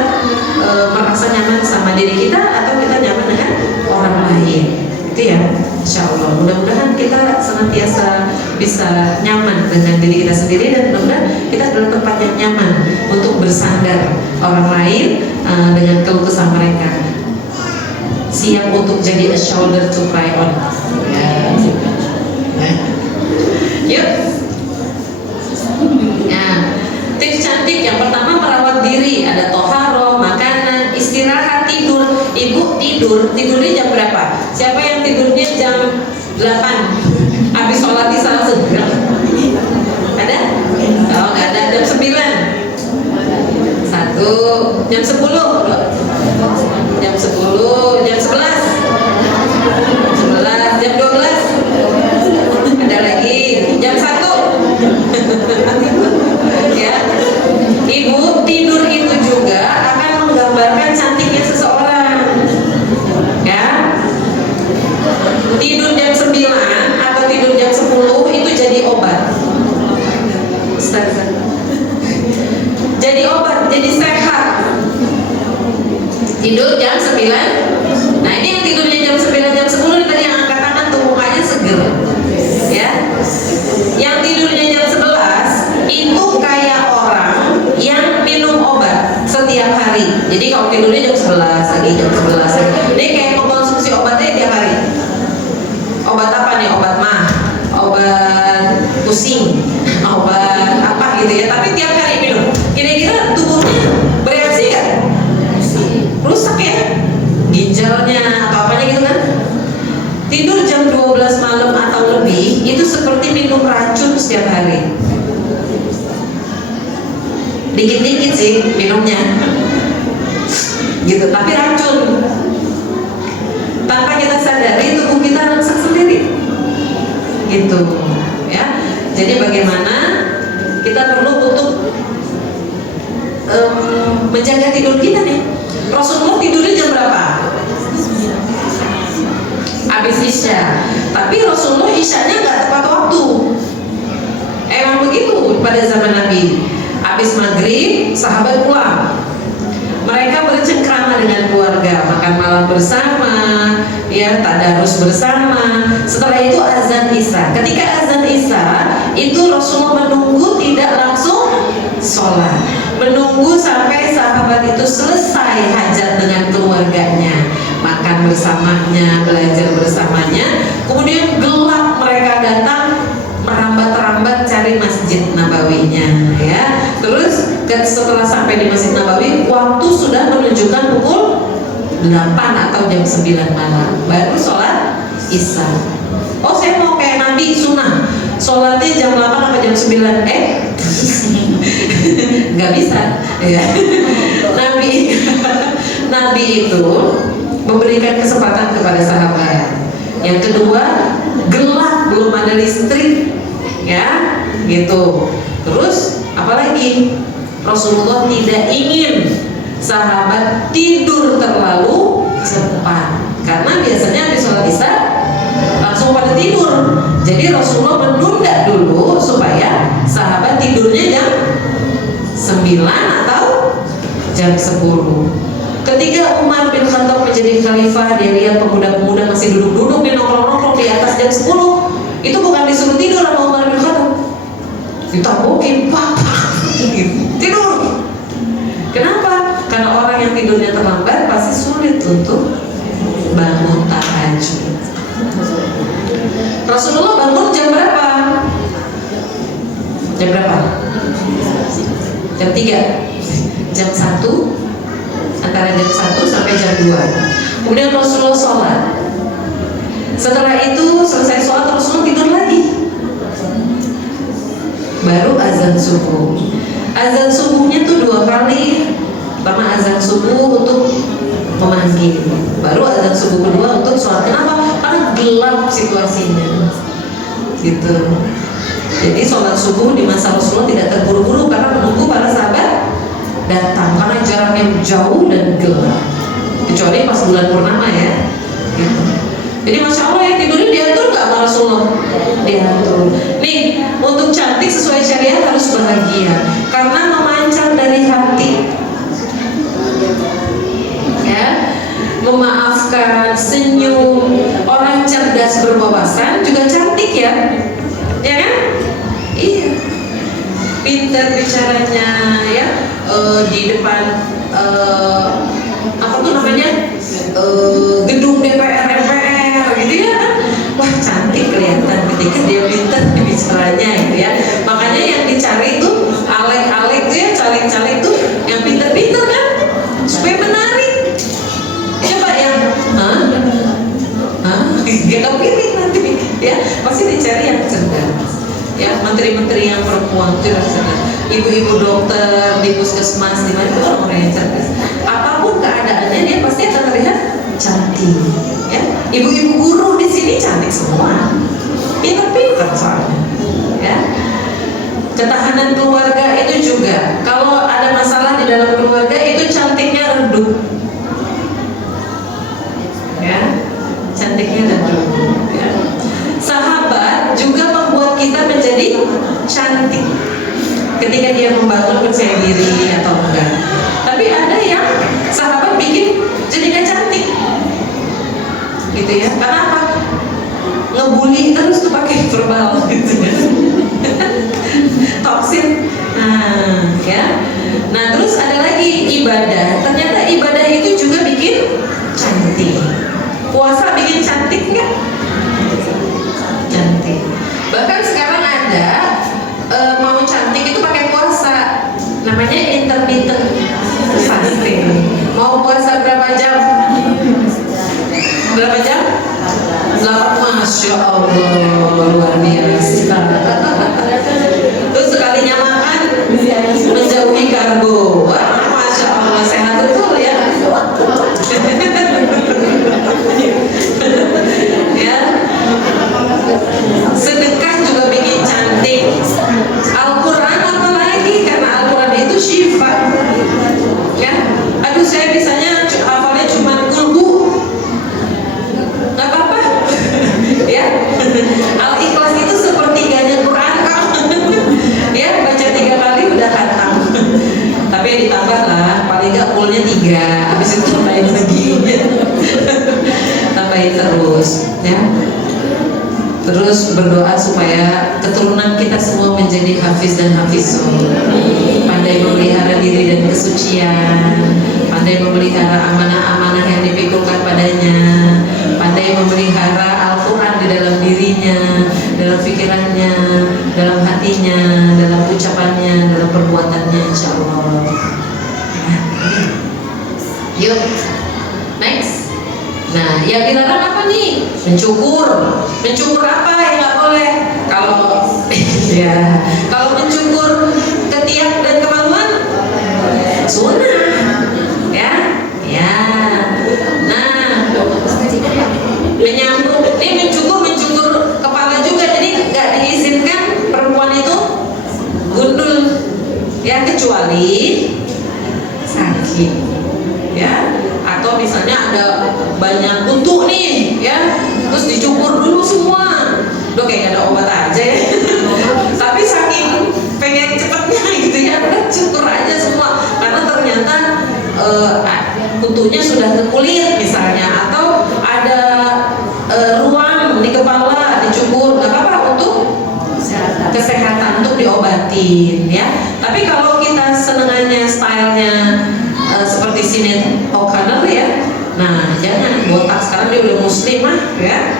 merasa nyaman sama diri kita atau kita nyaman dengan orang lain. Itu ya, Insya Allah. Mudah-mudahan kita senantiasa bisa nyaman dengan diri kita sendiri dan mudah-mudahan kita adalah tempat yang nyaman untuk bersandar orang lain dengan keluh kesah mereka. Siap untuk jadi a shoulder to cry on. Ya. Yuk. Nah, tips cantik yang pertama merawat diri, ada toharo, makanan, istirahat, tidur. Ibu tidurnya jam berapa? Siapa yang tidurnya jam 8? Habis sholat isya langsung? Ada? Oh nggak ada, jam 9. 1, jam 10, jam 10, jam 11, jam 12, ada lagi jam 1. Ya, ibu tidur itu juga akan menggambarkan cantiknya seseorang. Ya, tidur jam 9 atau tidur jam 10 itu jadi obat. Ustazah. Jadi obat, jadi sehat. Tidur jam 9. Nah ini yang tidurnya jam 9, jam 10 tadi yang angkat tangan tuh mukanya seger. Ya, yang tidurnya jam 11 itu kayak orang yang minum obat setiap hari. Jadi kalau tidurnya jam 11 lagi, jam 11 lagi, dia kayak mengkonsumsi obatnya tiap hari. Obat apa nih? Obat mah, obat pusing, obat apa gitu ya. Tapi tiap hari minum. Kira-kira tubuhnya bereaksi kan? Rusak ya, ginjalnya atau apanya gitu kan. Tidur jam 12 malam atau lebih itu seperti minum racun setiap hari. Dikit-dikit sih minumnya gitu, tapi racun. Tanpa kita sadari tubuh kita rusak sendiri gitu ya. Jadi bagaimana kita perlu untuk menjaga tidur kita nih. Rasulullah tidurnya jam berapa? Habis Isya. Tapi Rasulullah Isyanya nggak tepat waktu. Emang begitu pada zaman Nabi. Habis maghrib, sahabat pulang. Mereka bercengkrama dengan keluarga, makan malam bersama, ya, tadarus bersama. Setelah itu azan Isya. Ketika azan Isya, itu Rasulullah menunggu, tidak langsung sholat, menunggu sampai sahabat itu selesai hajat dengan keluarganya, makan bersamanya, belajar bersamanya. Kemudian gelap, mereka datang merambat-rambat cari Masjid Nabawinya, ya. Terus setelah sampai di Masjid Nabawi, waktu sudah menunjukkan pukul 8 atau jam 9 malam, baru sholat Isya. Oh, saya mau kayak Nabi sunnah, sholatnya jam 8 atau jam 9. Nggak bisa, ya. Nabi itu memberikan kesempatan kepada sahabat. Yang kedua, gelap, belum ada listrik, ya, gitu. Terus apalagi, Rasulullah tidak ingin sahabat tidur terlalu cepat, karena biasanya habis sholat Isya langsung pada tidur. Jadi Rasulullah menunda dulu supaya sahabat tidurnya jam 9 atau jam 10. Ketika Umar bin Khattab menjadi khalifah, dia lihat pemuda-pemuda masih duduk-duduk di nongkrong-nongkrong di atas jam 10. Itu bukan disuruh tidur sama Umar bin Khattab, ditabokin, tidur. Kenapa? Karena orang yang tidurnya terlambat pasti sulit untuk bangun tahajud. Rasulullah bangun jam berapa? Jam berapa? Jam 3, jam 1, antara jam 1 sampai jam 2. Kemudian Rasulullah sholat. Setelah itu selesai sholat, Rasulullah tidur lagi. Baru azan subuh. Azan subuhnya tuh 2 kali. Pertama azan subuh untuk memanggil, baru azan subuh kedua untuk sholat. Kenapa? Karena gelap situasinya, gitu. Jadi sholat subuh di masa Rasulullah tidak terburu-buru karena menunggu para sahabat datang, karena jaraknya jauh dan gelap. Kecuali pas bulan purnama, ya, gitu. Jadi masya Allah, ya, tidurnya diatur nggak sama Rasulullah? Diatur. Nih, untuk cantik sesuai syariat harus bahagia, karena memancar dari hati, ya, memaafkan, senyum. Orang cerdas berwawasan juga cantik, ya, ya kan? Iya, pintar bicaranya, ya, di depan apa tuh namanya, gedung DPR MPR, gitu, ya. Wah, cantik kelihatan ketika dia pintar bicaranya, gitu, ya. Makanya yang dicari tuh alek-alek tuh, ya, caleg-caleg tuh yang pintar-pintar, kan, supaya menarik. Coba yang kita pilih nanti, ya, pasti dicari yang cerdas, ya. Menteri-menteri yang perempuan itu yang cerdas, ibu-ibu dokter di puskesmas, di mana itu orang yang cerdas. Apapun keadaannya dia pasti akan terlihat cantik, ya. Ibu-ibu guru di sini cantik semua, pintar-pintar soalnya, ya. Ketahanan keluarga itu juga, kalau ada masalah di dalam keluarga itu cantiknya redup, ya, cantiknya redup, ya. Sahabat juga membuat kita menjadi cantik ketika dia membangun percaya diri atau enggak. Tapi ada yang sahabat bikin jadi gak cantik, gitu, ya. Karena apa? Ngebully terus tuh pakai verbal, gitu, ya. Toksin. Nah, ya. Nah, terus ada lagi ibadah. Ternyata ibadah itu juga bikin cantik. Puasa bikin cantik nggak? Cantik. Bahkan sekarang ada mau cantik itu pakai puasa. Namanya intermittent fasting. Mau puasa berapa jam? Berapa jam? 8. Masya Allah, luar biasa. Terus sekalinya makan menjauhi karbo. Wah, Masya Allah, sehat betul, ya. Ya, sedekah juga bikin cantik. Al-Quran apalagi, karena Al-Quran itu syifa, ya. Terus berdoa supaya keturunan kita semua menjadi hafiz dan hafizun, pandai memelihara diri dan kesucian, pandai memelihara amanah-amanah yang dipikulkan padanya, pandai memelihara Al-Quran di dalam dirinya, dalam pikirannya, dalam hatinya, dalam ucapannya, dalam perbuatannya, insya Allah. Yuk, next. Nah, yang dilarang apa nih? Mencukur. Mencukur apa yang nggak boleh? Kalau ya, kalau mencukur ketiak dan kemaluan, sunnah, ya, ya. Nah, menyambung, ini mencukur kepala juga, jadi nggak diizinkan perempuan itu gundul, ya kecuali sakit, ya. Atau misalnya ada banyak kutu nih, ya, terus dicukur dulu semua, udah kayak gak ada obat aja ya. Tapi saking pengen cepetnya gitu ya, udah cukur aja semua, karena ternyata kutunya sudah ke kulit misalnya, atau ada ruang di kepala dicukur, nggak apa-apa untuk kesehatan, untuk diobatin, ya. Tapi kalau kita senengannya stylenya seperti Sinead O'Connor ya, nah jangan botak, sekarang dia udah muslim ya.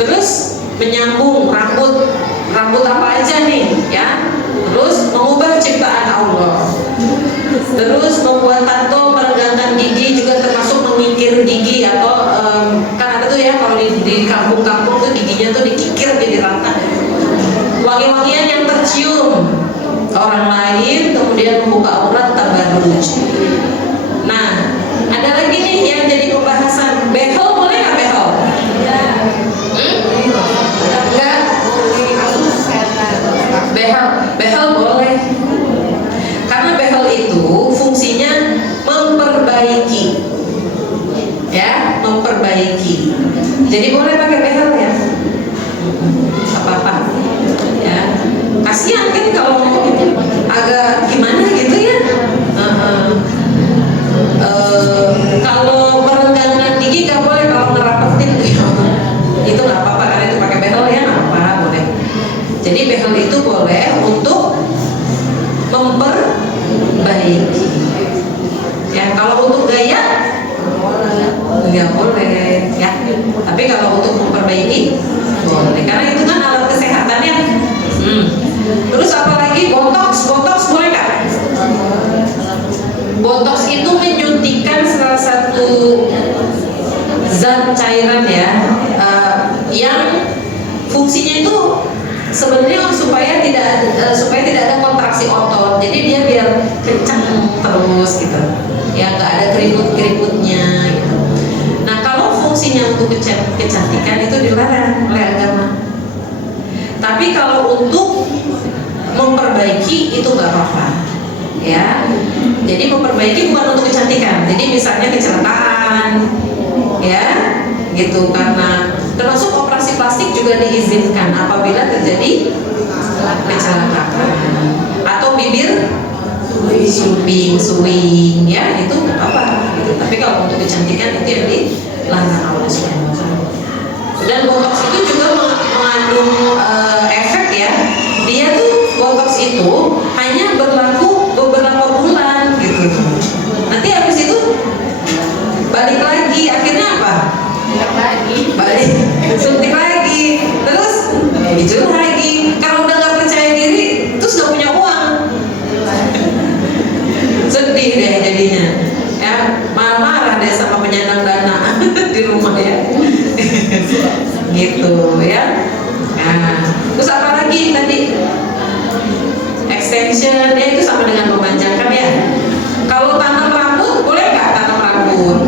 Terus menyambung rambut apa aja nih ya, terus mengubah ciptaan Allah, terus membuat tato, meregangkan gigi juga termasuk mengikir gigi, atau kan ada tuh ya kalau di kampung-kampung tuh giginya tuh dikikir jadi rata. Wangi-wangian yang tercium orang lain, kemudian membuka aurat, tabarruj. Nah, ada lagi nih yang jadi pembahasan, behel boleh nggak behel? Enggak. Behel boleh. Karena behel itu fungsinya memperbaiki, ya, memperbaiki. Jadi boleh pakai behel ya, apa-apa, ya. Kasihan kan kalau agak gimana gitu ya. Kalau merenggangkan gigi nggak boleh, kalau ngerapetin itu nggak apa-apa, karena itu pakai behel ya, nggak apa, boleh. Jadi behel itu boleh untuk memperbaiki, ya. Kalau untuk gaya nggak boleh ya, tapi kalau untuk memperbaiki boleh, karena itu kan alat kesehatan ya. Terus apalagi botox boleh nggak? Botox itu menyuntikkan salah satu zat cairan ya, yang fungsinya itu sebenarnya supaya tidak ada kontraksi otot, jadi dia biar kencang terus gitu, ya, nggak ada keriput-keriputnya gitu. Nah, kalau fungsinya untuk kecantikan itu dilarang oleh agama. Tapi kalau untuk memperbaiki itu nggak apa-apa, ya. Jadi memperbaiki bukan untuk kecantikan. Jadi misalnya kecelakaan, ya, gitu, karena termasuk operasi plastik juga diizinkan apabila terjadi kecelakaan, atau bibir suing, ya, itu nggak apa-apa gitu. Tapi kalau untuk kecantikan itu yang dilarang Allah SWT. Dan botox itu juga mengandung efek ya. Dia tuh botox itu hanya berlaku beberapa bulan gitu. Nanti habis itu balik lagi, akhirnya apa? Balik suntik lagi, terus hijau lagi. Kalau udah nggak percaya diri, terus nggak punya uang, sedih deh jadinya. Ya, marah-marah deh sama penyandang dana di rumah ya. Gitu ya. Nah, terus apa lagi tadi? Extension, ya, itu sama dengan memanjangkan ya. Kalau tanam rambut boleh nggak tanam rambut?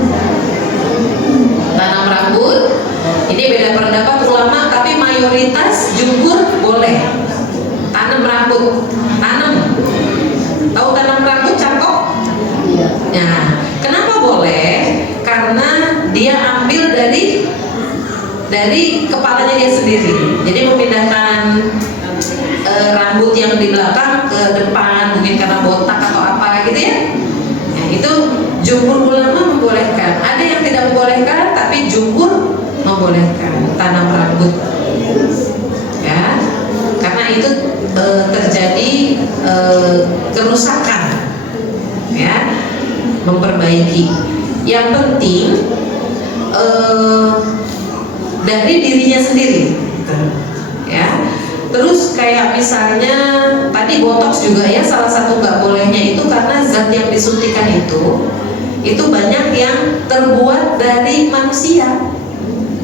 Tanam rambut, ini beda pendapat ulama, tapi mayoritas jumhur boleh tanam rambut. Tahu tanam rambut cangkok? Nah, kenapa boleh? Karena dia ambil dari kepalanya dia sendiri. Jadi memindahkan rambut yang di belakang ke depan, mungkin karena botak atau apa gitu ya. Nah, itu jumhur ulama membolehkan. Ada yang tidak membolehkan, tapi jumhur membolehkan tanam rambut, ya, karena itu terjadi kerusakan, ya, memperbaiki. Yang penting dari dirinya sendiri, ya. Terus kayak misalnya tadi botox juga ya, salah satu nggak bolehnya itu karena zat yang disuntikan itu banyak yang terbuat dari manusia,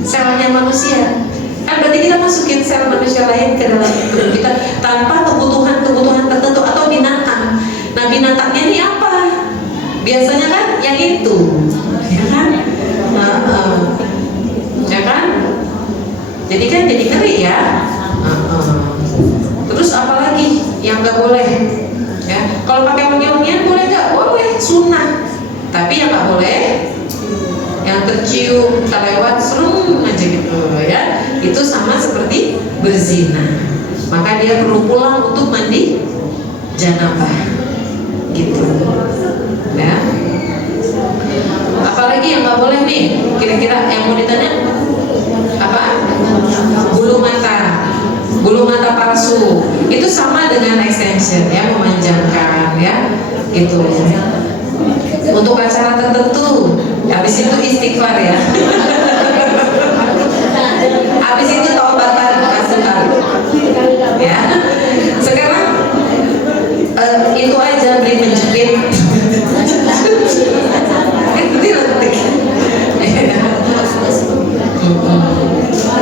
selnya manusia. Kan berarti kita masukin sel manusia lain ke dalam tubuh kita tanpa kebutuhan tertentu, atau binatang. Nah, binatangnya ini apa? Biasanya kan yang itu, ya kan? Ya kan? Jadi ngeri ya. Terus apalagi yang nggak boleh? Ya, kalau pakai wangi-wangian boleh nggak? Boleh, sunnah. Tapi yang nggak boleh yang tercium, terlewat, serem aja gitu ya. Itu sama seperti berzina. Maka dia perlu pulang untuk mandi janabah, gitu. Ya. Apalagi yang nggak boleh nih? Kira-kira yang mau ditanya apa? Bulu mata palsu. Itu sama dengan extension ya, memanjangkan ya, gitu. Untuk acara tertentu, habis itu istighfar ya. Habis itu taubatan kasukan. Ya. Sekarang itu aja, beli menjepit.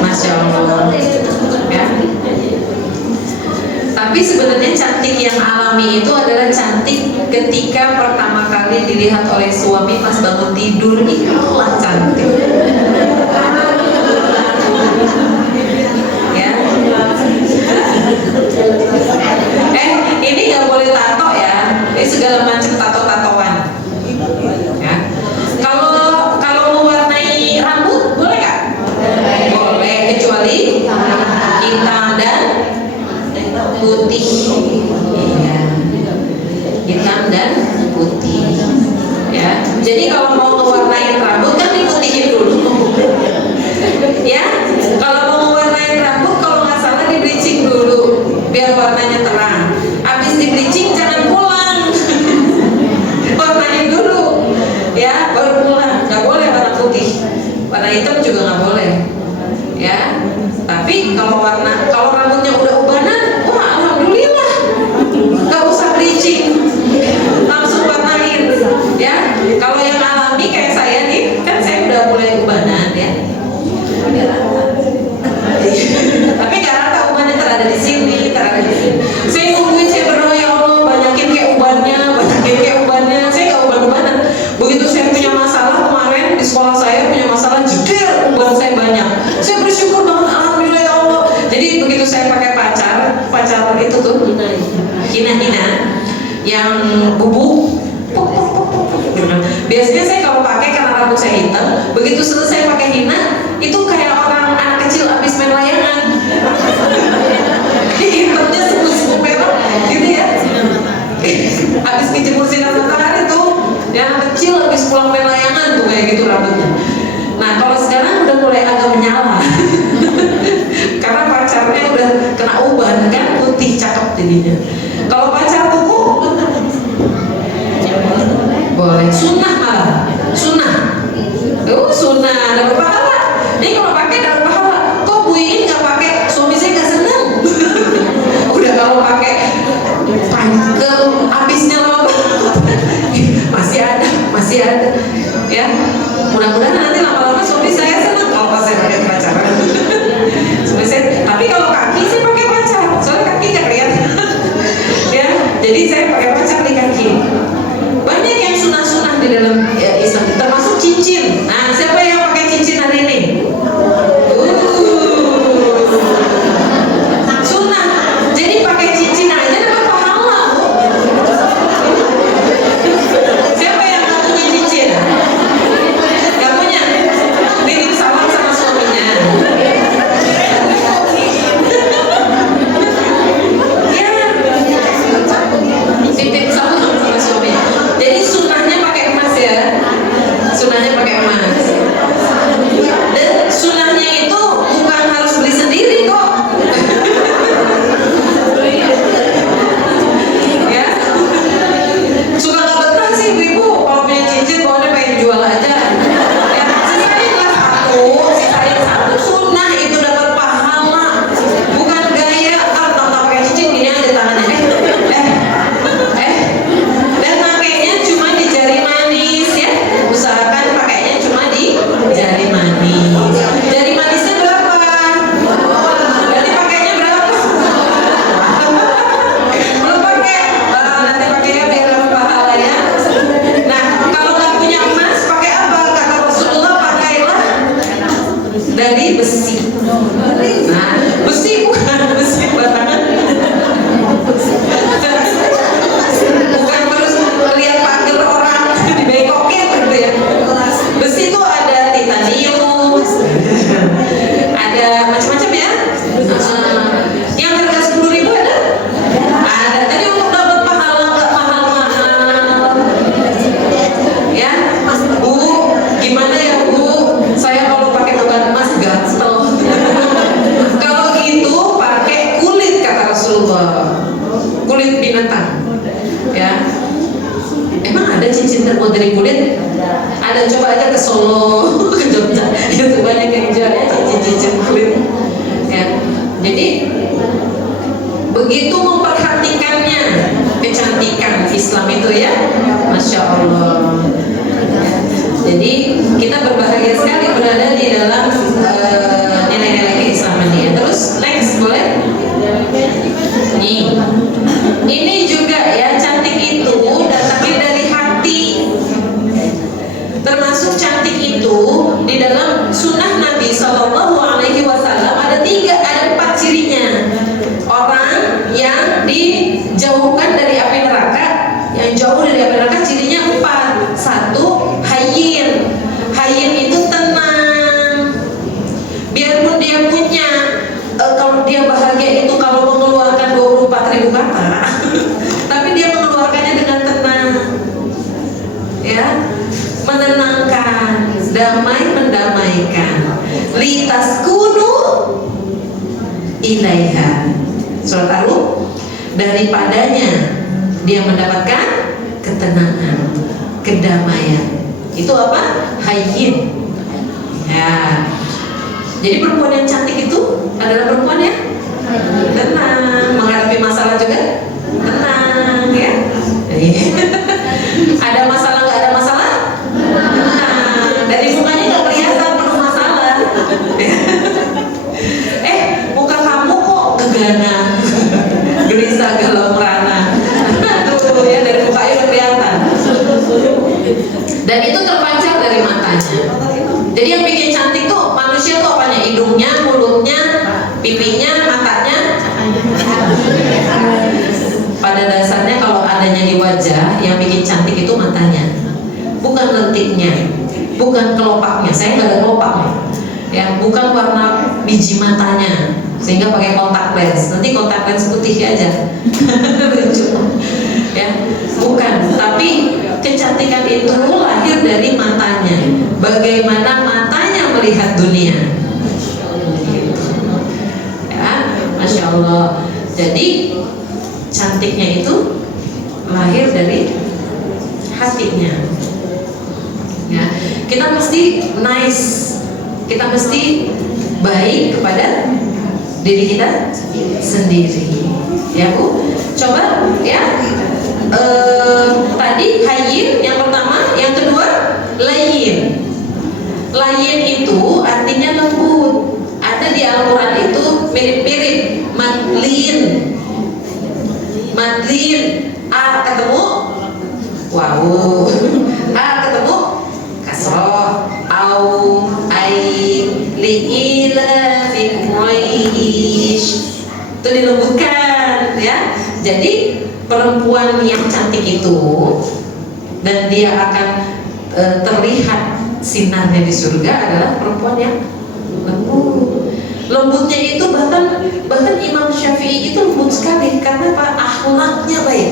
Masya Allah. Ya. Tapi sebenarnya cantik yang alami itu adalah cantik ketika pertama kali dilihat oleh suami pas bangun tidur, itulah cantik. Ya. Ini nggak boleh tato ya. Ini segala macam tato-tatoan. Ya. Kalau mewarnai rambut boleh nggak? Boleh, kecuali hitam dan putih. Iya. Hitam dan putih. Ya. Jadi kalau mau mewarnai rambut kan diputihin dulu. Ya. Kalau mau mewarnai rambut, kalau nggak salah di bleaching dulu biar warnanya terang. Habis di bleaching jangan pulang. Warnain dulu. Ya, baru pulang. Nggak boleh warna putih. Warna hitam juga nggak boleh. Ya. Tapi kalau rambutnya udah ubanan, wah alhamdulillah, nggak usah bleaching, langsung warnain. Ya, kalau yang alami kayak saya nih, kan saya udah mulai ubanan ya. Tapi nggak rata ubannya, terada di sini, terada di sini. Saya nungguin, saya berdoa, ya Allah banyakin kayak ubannya. Saya nggak uban-ubanan. Begitu saya punya masalah kemarin di sekolah, saya punya masalah jeder, uban saya banyak. Saya bersyukur banget, alhamdulillah ya Allah. Jadi begitu saya pakai pacar itu tuh hina yang bubuk. Biasanya saya kalau pakai karena rambut saya hitam, begitu selesai pakai hina, itu kayak orang anak kecil habis main layangan. Hitamnya sembuh merah, gitu ya. Habis dijemur sinar matahari tuh, yang anak kecil habis pulang main layangan tuh kayak gitu rambutnya. Nah kalau sekarang udah mulai agak menyala. Karena pacarnya udah kena uban kan, putih cakep jadinya. Kalau pacar kuku boleh, sunnah malah, sunnah. Sunnah dapat pahala. Ini kalau pakai dapat pahala. Kok Bu Iin nggak pakai? Suami saya nggak seneng. Udah kalau pakai panjang, habisnya lama. masih ada. Ya, mudah-mudahan nanti lama-lama suami saya seneng kalau pas saya pakai pacaran. Tapi kalau kaki saya pakai pacar, soalnya kaki nggak kelihatan. Ya, jadi saya pakai pacar di kaki. Banyak yang sunah-sunah di dalam Islam, termasuk cincin. Nah, siapa yang pakai cincin hari ini? begitu memperhatikannya kecantikan Islam itu ya, Masya Allah. Jadi kita berbahagia sekali berada di dalam nilai-nilai keislaman ini. Terus next boleh? Nih, ini juga ya, cantik itu datangnya dari hati. Termasuk cantik itu di dalam sunnah Nabi Shallallahu Alaihi Wasallam ada 4 cirinya. Orang yang dijauhkan dari api neraka, yang jauh dari api neraka cirinya 4. 1, hayyin. Hayyin itu tenang. Biarpun dia punya, kalau dia bahagia itu kalau mengeluarkan 24.000 kata, tapi dia mengeluarkannya dengan tenang, ya, menenangkan, damai, mendamaikan. Litaskunu ilaiha. Surat Ar-Rum, daripadanya dia mendapatkan ketenangan, kedamaian. Itu apa? Hayyin. Ya. Jadi perempuan yang cantik itu adalah perempuan yang tenang, menghadapi masalah juga tenang, ya. Ada masalah nggak ada masalah? Tenang. Dari mukanya nggak kelihatan penuh masalah. Muka kamu kok gegana, gelisah, galau, merana. Aduh, ya, dari mukanya kelihatan. Dan itu terpancar dari matanya. Jadi yang bikin cantik tuh manusia tuh apanya? Hidungnya, mulutnya, pipinya, matanya. Pada dasarnya kalau adanya di wajah, yang bikin cantik itu matanya, bukan lentiknya, bukan kelopaknya. Saya nggak ada kelopaknya, ya, bukan warna biji matanya sehingga pakai kontak lens. Nanti kontak lens putih aja, lucu, ya, bukan. Tapi kecantikan itu lahir dari matanya. Bagaimana matanya melihat dunia, ya, Masya Allah. Jadi cantiknya itu lahir dari hatinya, ya. Kita mesti nice, kita mesti baik kepada diri kita sendiri, ya Bu. Coba ya, tadi hayyin yang pertama, yang kedua layyin. Layyin itu artinya lembut. Ada di Al-Quran itu mirip-mirip madlin. Madlin, A ketemu wow, A ketemu kasroh, au, ai, li'ila, fi Quraish. Itu dilembutkan, ya. Jadi perempuan yang cantik itu, dan dia akan terlihat sinarnya di surga, adalah perempuan yang lembut. Lembutnya itu bahkan Imam Syafi'i itu lembut sekali. Karena apa? Akhlaknya baik.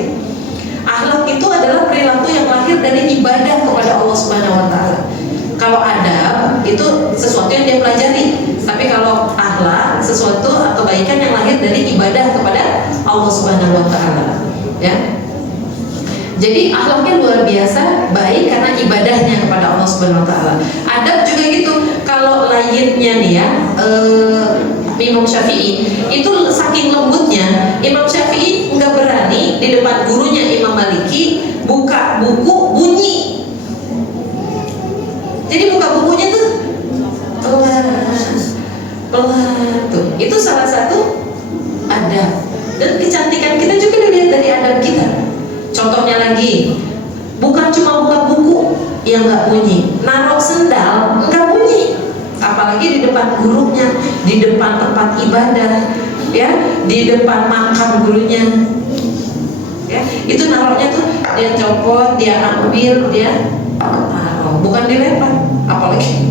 Akhlak itu adalah perilaku yang lahir dari ibadah kepada Allah Subhanahu wa Ta'ala. Kalau adab itu sesuatu yang dia pelajari, tapi kalau akhlak sesuatu kebaikan yang lahir dari ibadah kepada Allah Subhanahu wa Ta'ala, ya. Jadi akhlaknya luar biasa baik karena ibadahnya kepada Allah Subhanahu wa Ta'ala. Adab juga gitu. Kalau layyinnya nih ya, Imam Syafi'i itu saking lembutnya, Imam Syafi'i nggak berani di depan gurunya Imam Maliki buka buku bunyi. Jadi buka bukunya tuh pelan tuh. Itu salah satu adab. Dan kecantikan kita juga dilihat dari adab kita. Contohnya lagi, bukan cuma buka buku yang nggak bunyi, naruh sendal nggak bunyi, apalagi di depan gurunya, di depan tempat ibadah, ya, di depan makam gurunya, ya, itu naruhnya tuh dia copot, dia ambil, dia taruh, bukan dilempar, apalagi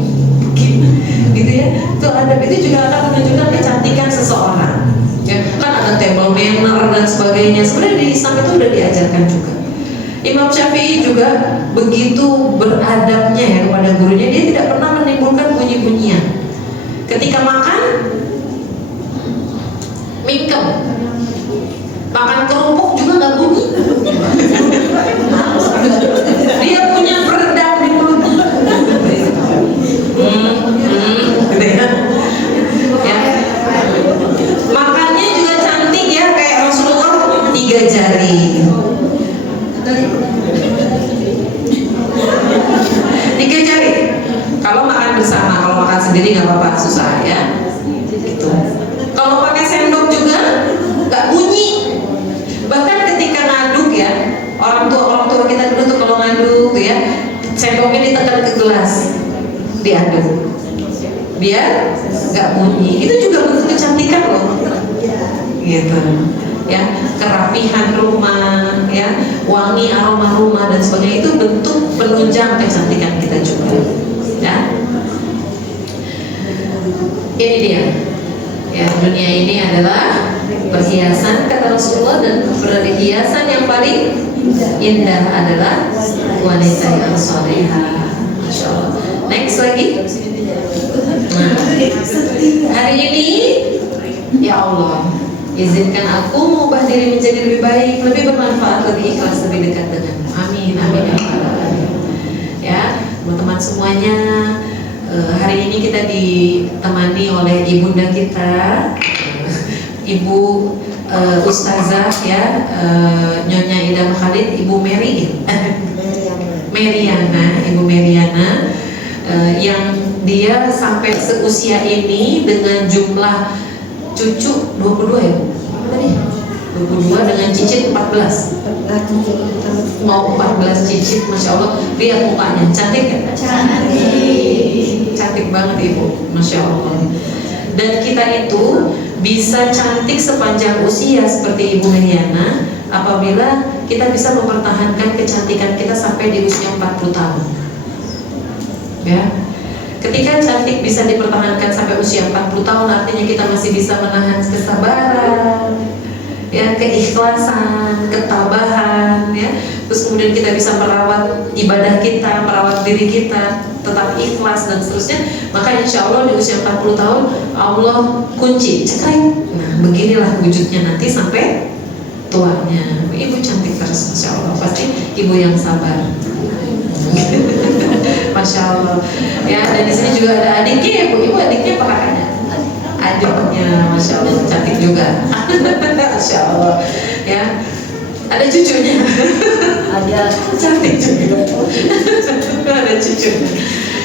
gitu ya. Itu adab, itu juga akan menunjukkan kecantikan seseorang. Ya, kan ada table manner dan sebagainya. Sebenarnya di Islam itu udah diajarkan juga. Imam Syafi'i juga begitu beradabnya ya kepada gurunya. Dia tidak pernah menimbulkan bunyi-bunyian. Ketika makan, mingkem. Makan kerupuk juga nggak bunyi. Dia punya peredam di mulut. Gitu ya. Makannya juga cantik ya, kayak Rasulullah Kalau pakai sendok juga nggak bunyi. Bahkan ketika ngaduk ya, orang tua kita dulu tuh kalau ngaduk tuh ya, sendoknya ditekan ke gelas, diaduk, biar nggak bunyi. Itu juga bentuk kecantikan loh, gitu. Ya, kerapihan rumah, ya, wangi aroma rumah dan sebagainya itu bentuk penunjang kecantikan kita juga. Ya, ini dia. Ya, dunia ini adalah perhiasan kata Rasulullah, dan perhiasan yang paling indah adalah wanita yang salehah. Masya Allah. Next lagi. Nah, hari ini ya Allah, izinkan aku mengubah diri menjadi lebih baik, lebih bermanfaat, lebih ikhlas, lebih dekat denganmu. Amin, amin ya Allah. Ya, teman-teman semuanya, hari ini kita ditemani oleh ibunda kita, Ibu Ustazah ya, Nyonya Ida Khalid, Ibu Meriana, Ibu Meriana, yang dia sampai seusia ini dengan jumlah cucu 22 ya Bu? Tadi 22 dengan cicit 14. Mau 14 cicit, Masya Allah. Lihat mukanya, cantik ya? Cantik banget Ibu, Masya Allah. Dan kita itu bisa cantik sepanjang usia seperti Ibu Meriana apabila kita bisa mempertahankan kecantikan kita sampai di usia 40 tahun. Ya. Ketika cantik bisa dipertahankan sampai usia 40 tahun, artinya kita masih bisa menahan kesabaran, ya, keikhlasan, ketabahan, ya. Terus kemudian kita bisa merawat ibadah kita, merawat diri kita, tetap ikhlas dan seterusnya. Maka insya Allah di usia 40 tahun Allah kunci, cekrek. Nah, beginilah wujudnya nanti sampai tuanya. Ibu cantik terus, Masya Allah. Pasti ibu yang sabar. Masya Allah. Ya, dan di sini juga ada adiknya ya Bu. Ibu adiknya apa kakaknya? Adiknya, Masya Allah, cantik juga. Masya Allah. Ya, ada cucunya. Ada, cantik juga. Ada cucunya.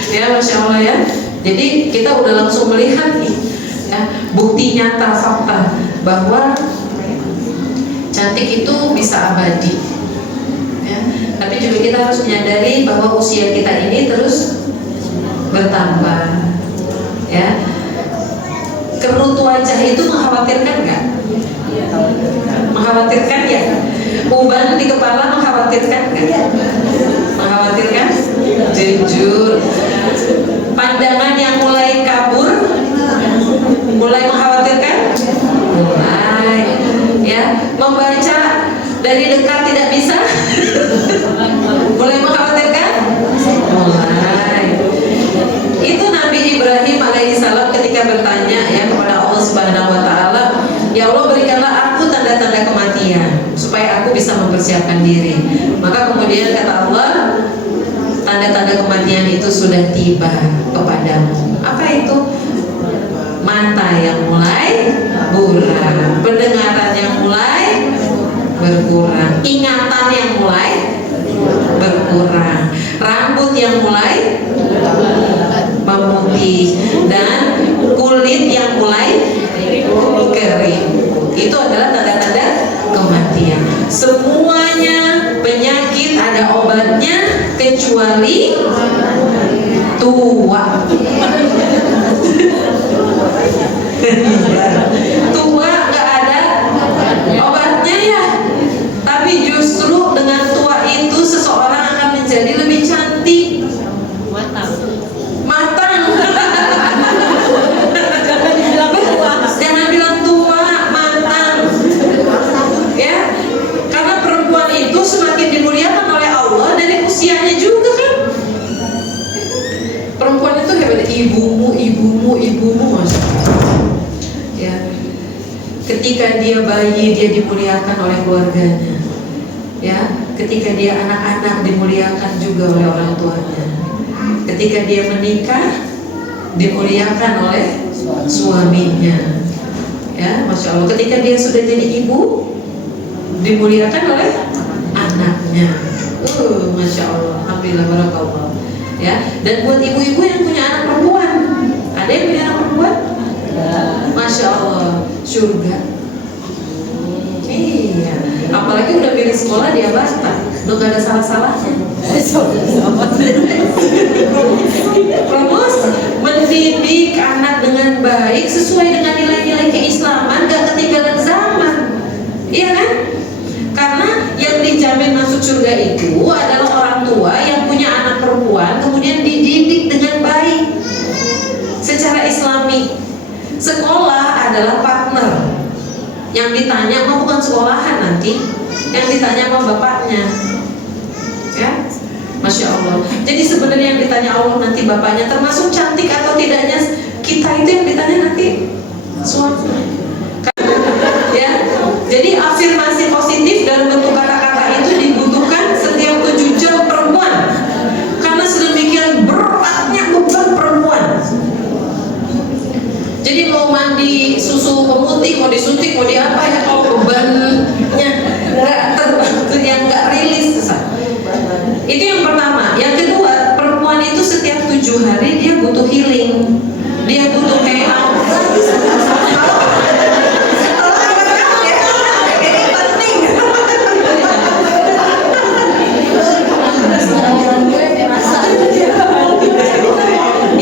Ya, Masya Allah ya. Jadi kita udah langsung melihat nih, ya, bukti nyata fakta bahwa cantik itu bisa abadi. Ya, tapi juga kita harus menyadari bahwa usia kita ini terus bertambah. Ya, kerut wajah itu mengkhawatirkan nggak? Mengkhawatirkan ya. Uban di kepala mengkhawatirkan nggak? Mengkhawatirkan? Jujur. Pandangan yang mulai kabur, mulai mengkhawatirkan? Mulai. Ya, membaca dari dekat tidak bisa. Mulai mengkhawatirkan? Mulai. Itu Nabi Ibrahim alaihissalam ketika bertanya ya kepada Allah Subhanahu wa taala, "Ya Allah, berikanlah aku tanda-tanda kematian supaya aku bisa mempersiapkan diri." Maka kemudian kata Allah, tanda-tanda kematian itu sudah tiba kepadamu. Apa itu? Mata yang mulai buram, pendengaran yang mulai berkurang, ingatan yang mulai berkurang, rambut yang mulai memutih, dan kulit yang mulai kering. Itu adalah tanda-tanda kematian. Semuanya penyakit ada obatnya kecuali tua. Tua nggak ada obatnya ya. Tapi justru dengan tua itu seseorang akan menjadi lebih cantik. Matang. Jangan bilang tua, matang. Ya, karena perempuan itu semakin dimuliakan oleh Allah dari usianya juga kan. Perempuan itu hebat, ibumu, Masya Allah. Ya, ketika dia bayi dia dimuliakan oleh keluarganya. Ya, ketika dia anak-anak dimuliakan juga oleh orang tuanya. Ketika dia menikah dimuliakan oleh suaminya. Ya, Masya Allah. Ketika dia sudah jadi ibu dimuliakan oleh anaknya. Masya Allah. Alhamdulillah, barakallah. Ya, dan buat ibu-ibu yang punya anak perempuan, ada yang punya anak perempuan? Masya Allah, surga. Iya, apalagi udah pilih sekolah dia basta, udah gak ada salah-salahnya. Promosi mendidik anak dengan baik sesuai dengan nilai-nilai keislaman, gak ketinggalan zaman, iya kan? Karena yang dijamin masuk surga itu adalah orang tua yang punya anak perempuan kemudian dididik dengan baik secara islami. Sekolah adalah partner. Yang ditanya mah bukan sekolahan nanti, yang ditanya mah bapaknya, ya, Masya Allah. Jadi sebenarnya yang ditanya Allah nanti bapaknya, termasuk cantik atau tidaknya kita itu yang ditanya nanti suami. Ya, jadi afirmasi positif dalam bentuk kata-kata itu dibutuhkan setiap 7 jam perempuan, karena sedemikian beratnya beban perempuan. Jadi mau mandi susu pemutih, mau disuntik, mau diapa ya, kalau bebannya nggak terbantu, yang nggak rilis, itu yang pertama. Yang kedua, perempuan itu setiap 7 hari dia butuh healing, dia butuh hangout.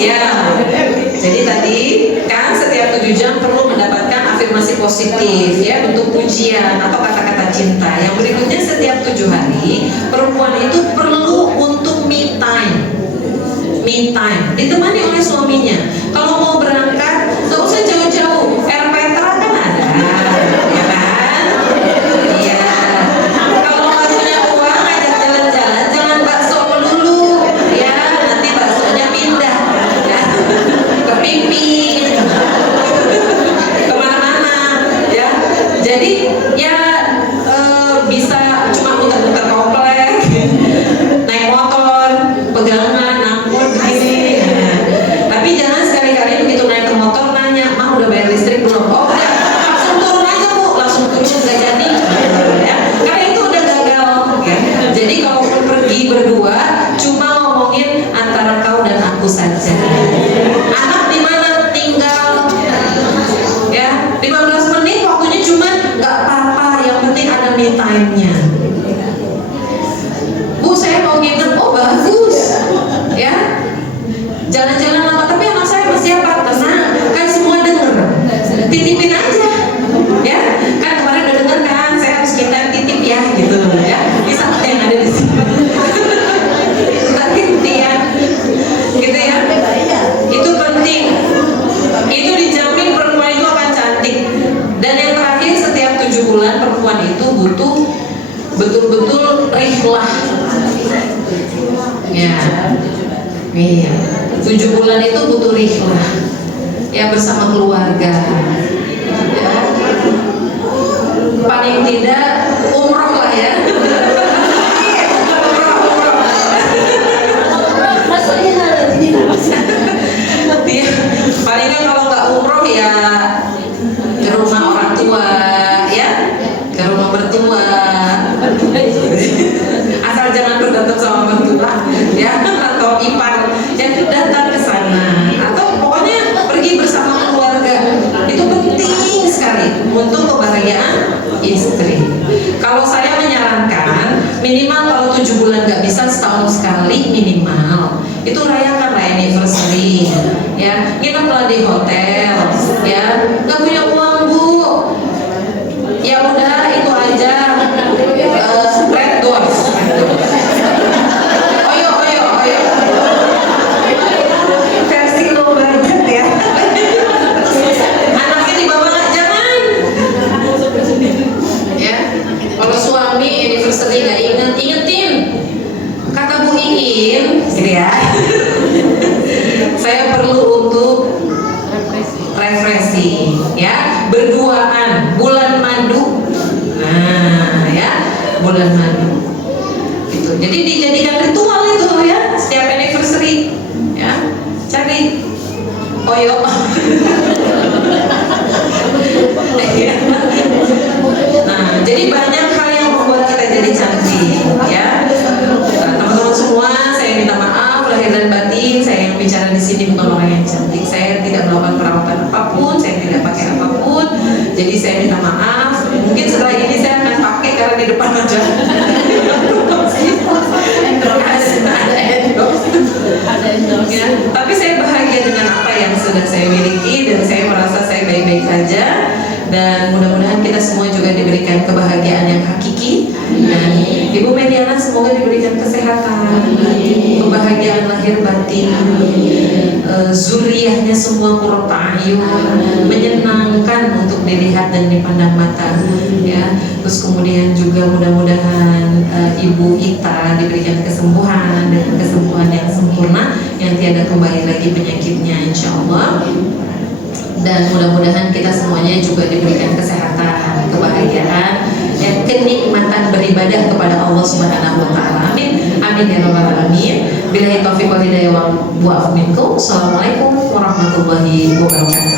Ya, jadi tadi kan setiap 7 jam perlu mendapatkan afirmasi positif, ya, bentuk pujian atau kata-kata cinta. Yang berikutnya, setiap 7 hari perempuan itu perlu untuk me time. Me time ditemani oleh suaminya. Kalau mau berangkat nggak usah jauh-jauh, Air Petra kan ada, ya kan? Iya. Kalau nggak punya uang, ajak jalan-jalan, jangan bakso dulu, ya, nanti baksonya pindah, ya, ke pipi, kemana-mana, ya. Jadi ya bisa cuma muter-muter komplek, naik motor, pegangan, angkut begini. Nah, tapi jangan sekali-kali begitu naik ke motor nanya, "Mah udah bayar listrik belum?" "Oh udah." Langsung turun aja Bu, langsung turun, nggak jadi, ya. Karena itu udah gagal, ya. Jadi kalaupun pergi berdua, cuma ngomongin antara kau dan aku saja. Anak di mana tinggal, ya, 15 menit waktunya cuma, nggak apa-apa, yang penting ada me time-nya. "Bu, saya mau nginep." "Oh bagus, ya, jalan-jalan lama, tapi anak saya masih apa?" "Tenang, kan semua denger, titipin aja, ya, kan kemarin udah denger kan, saya harus kita titip ya, gitu, ya, bisa yang ada di sini." Tapi ya, gitu ya, itu penting, itu dijamin perempuan itu akan cantik. Dan yang terakhir, setiap 7 bulan perempuan itu butuh betul-betul rihlah, ya, iya, 7 bulan itu butuh rihlah, ya, bersama keluarga, ya, paling tidak umroh lah, ya. Dia paling kan kalau nggak umroh ya ke rumah orang tua, ya, ke rumah mertua, asal jangan berantem sama mertua, ya, atau ipar, ya, datang ke sana, atau pokoknya pergi bersama keluarga. Itu penting sekali untuk kebahagiaan istri. Kalau saya menyarankan minimal kalau 7 bulan nggak bisa, setahun sekali minimal itu rayakan lah anniversary, ya, ngineplah di hotel, ya. Nggak punya uang Bu, ya udah itu aja, Red Doors, oyo versi low budget, ya. Anaknya dibawa nggak, jangan, ya. Kalau suami anniversary nggak ingetin, kata Bu Iin, gitu ya. Saya perlu untuk refreshing, ya, berduaan, bulan madu, nah, ya, bulan madu, gitu. Jadi dijadikan ritual itu, ya, setiap anniversary, ya, cari oyo. Nah, jadi banyak hal yang membuat kita jadi cantik, ya. Teman-teman semua, saya minta maaf lahir dan batin, saya yang bicara di sini bukan orang yang cantik. Saya tidak melakukan perawatan apapun, saya tidak pakai apa Jadi saya minta maaf, mungkin setelah ini saya akan pakai karena di depan aja. Ada endorse. Ya, tapi saya bahagia dengan apa yang sudah saya miliki dan saya merasa saya baik-baik saja, dan mudah-mudahan kita semua juga diberikan kebahagiaan yang hakiki, dan Ibu Mediana semoga diberikan kesehatan, kebahagiaan lahir batin, zuriyahnya semua qurrata a'yun, menyenangkan untuk dilihat dan dipandang mata, ya. Terus kemudian juga mudah-mudahan Ibu Ita diberikan kesembuhan dan kesembuhan yang sempurna, yang tiada kembali lagi penyakitnya insyaallah. Dan mudah-mudahan kita semuanya juga diberikan kesehatan, kebahagiaan, dan kenikmatan beribadah kepada Allah Subhanahu wa taala. Amin. Amin ya rabbal alamin. Billahi taufiq wal hidayah wa afu minkum. Assalamualaikum warahmatullahi wabarakatuh.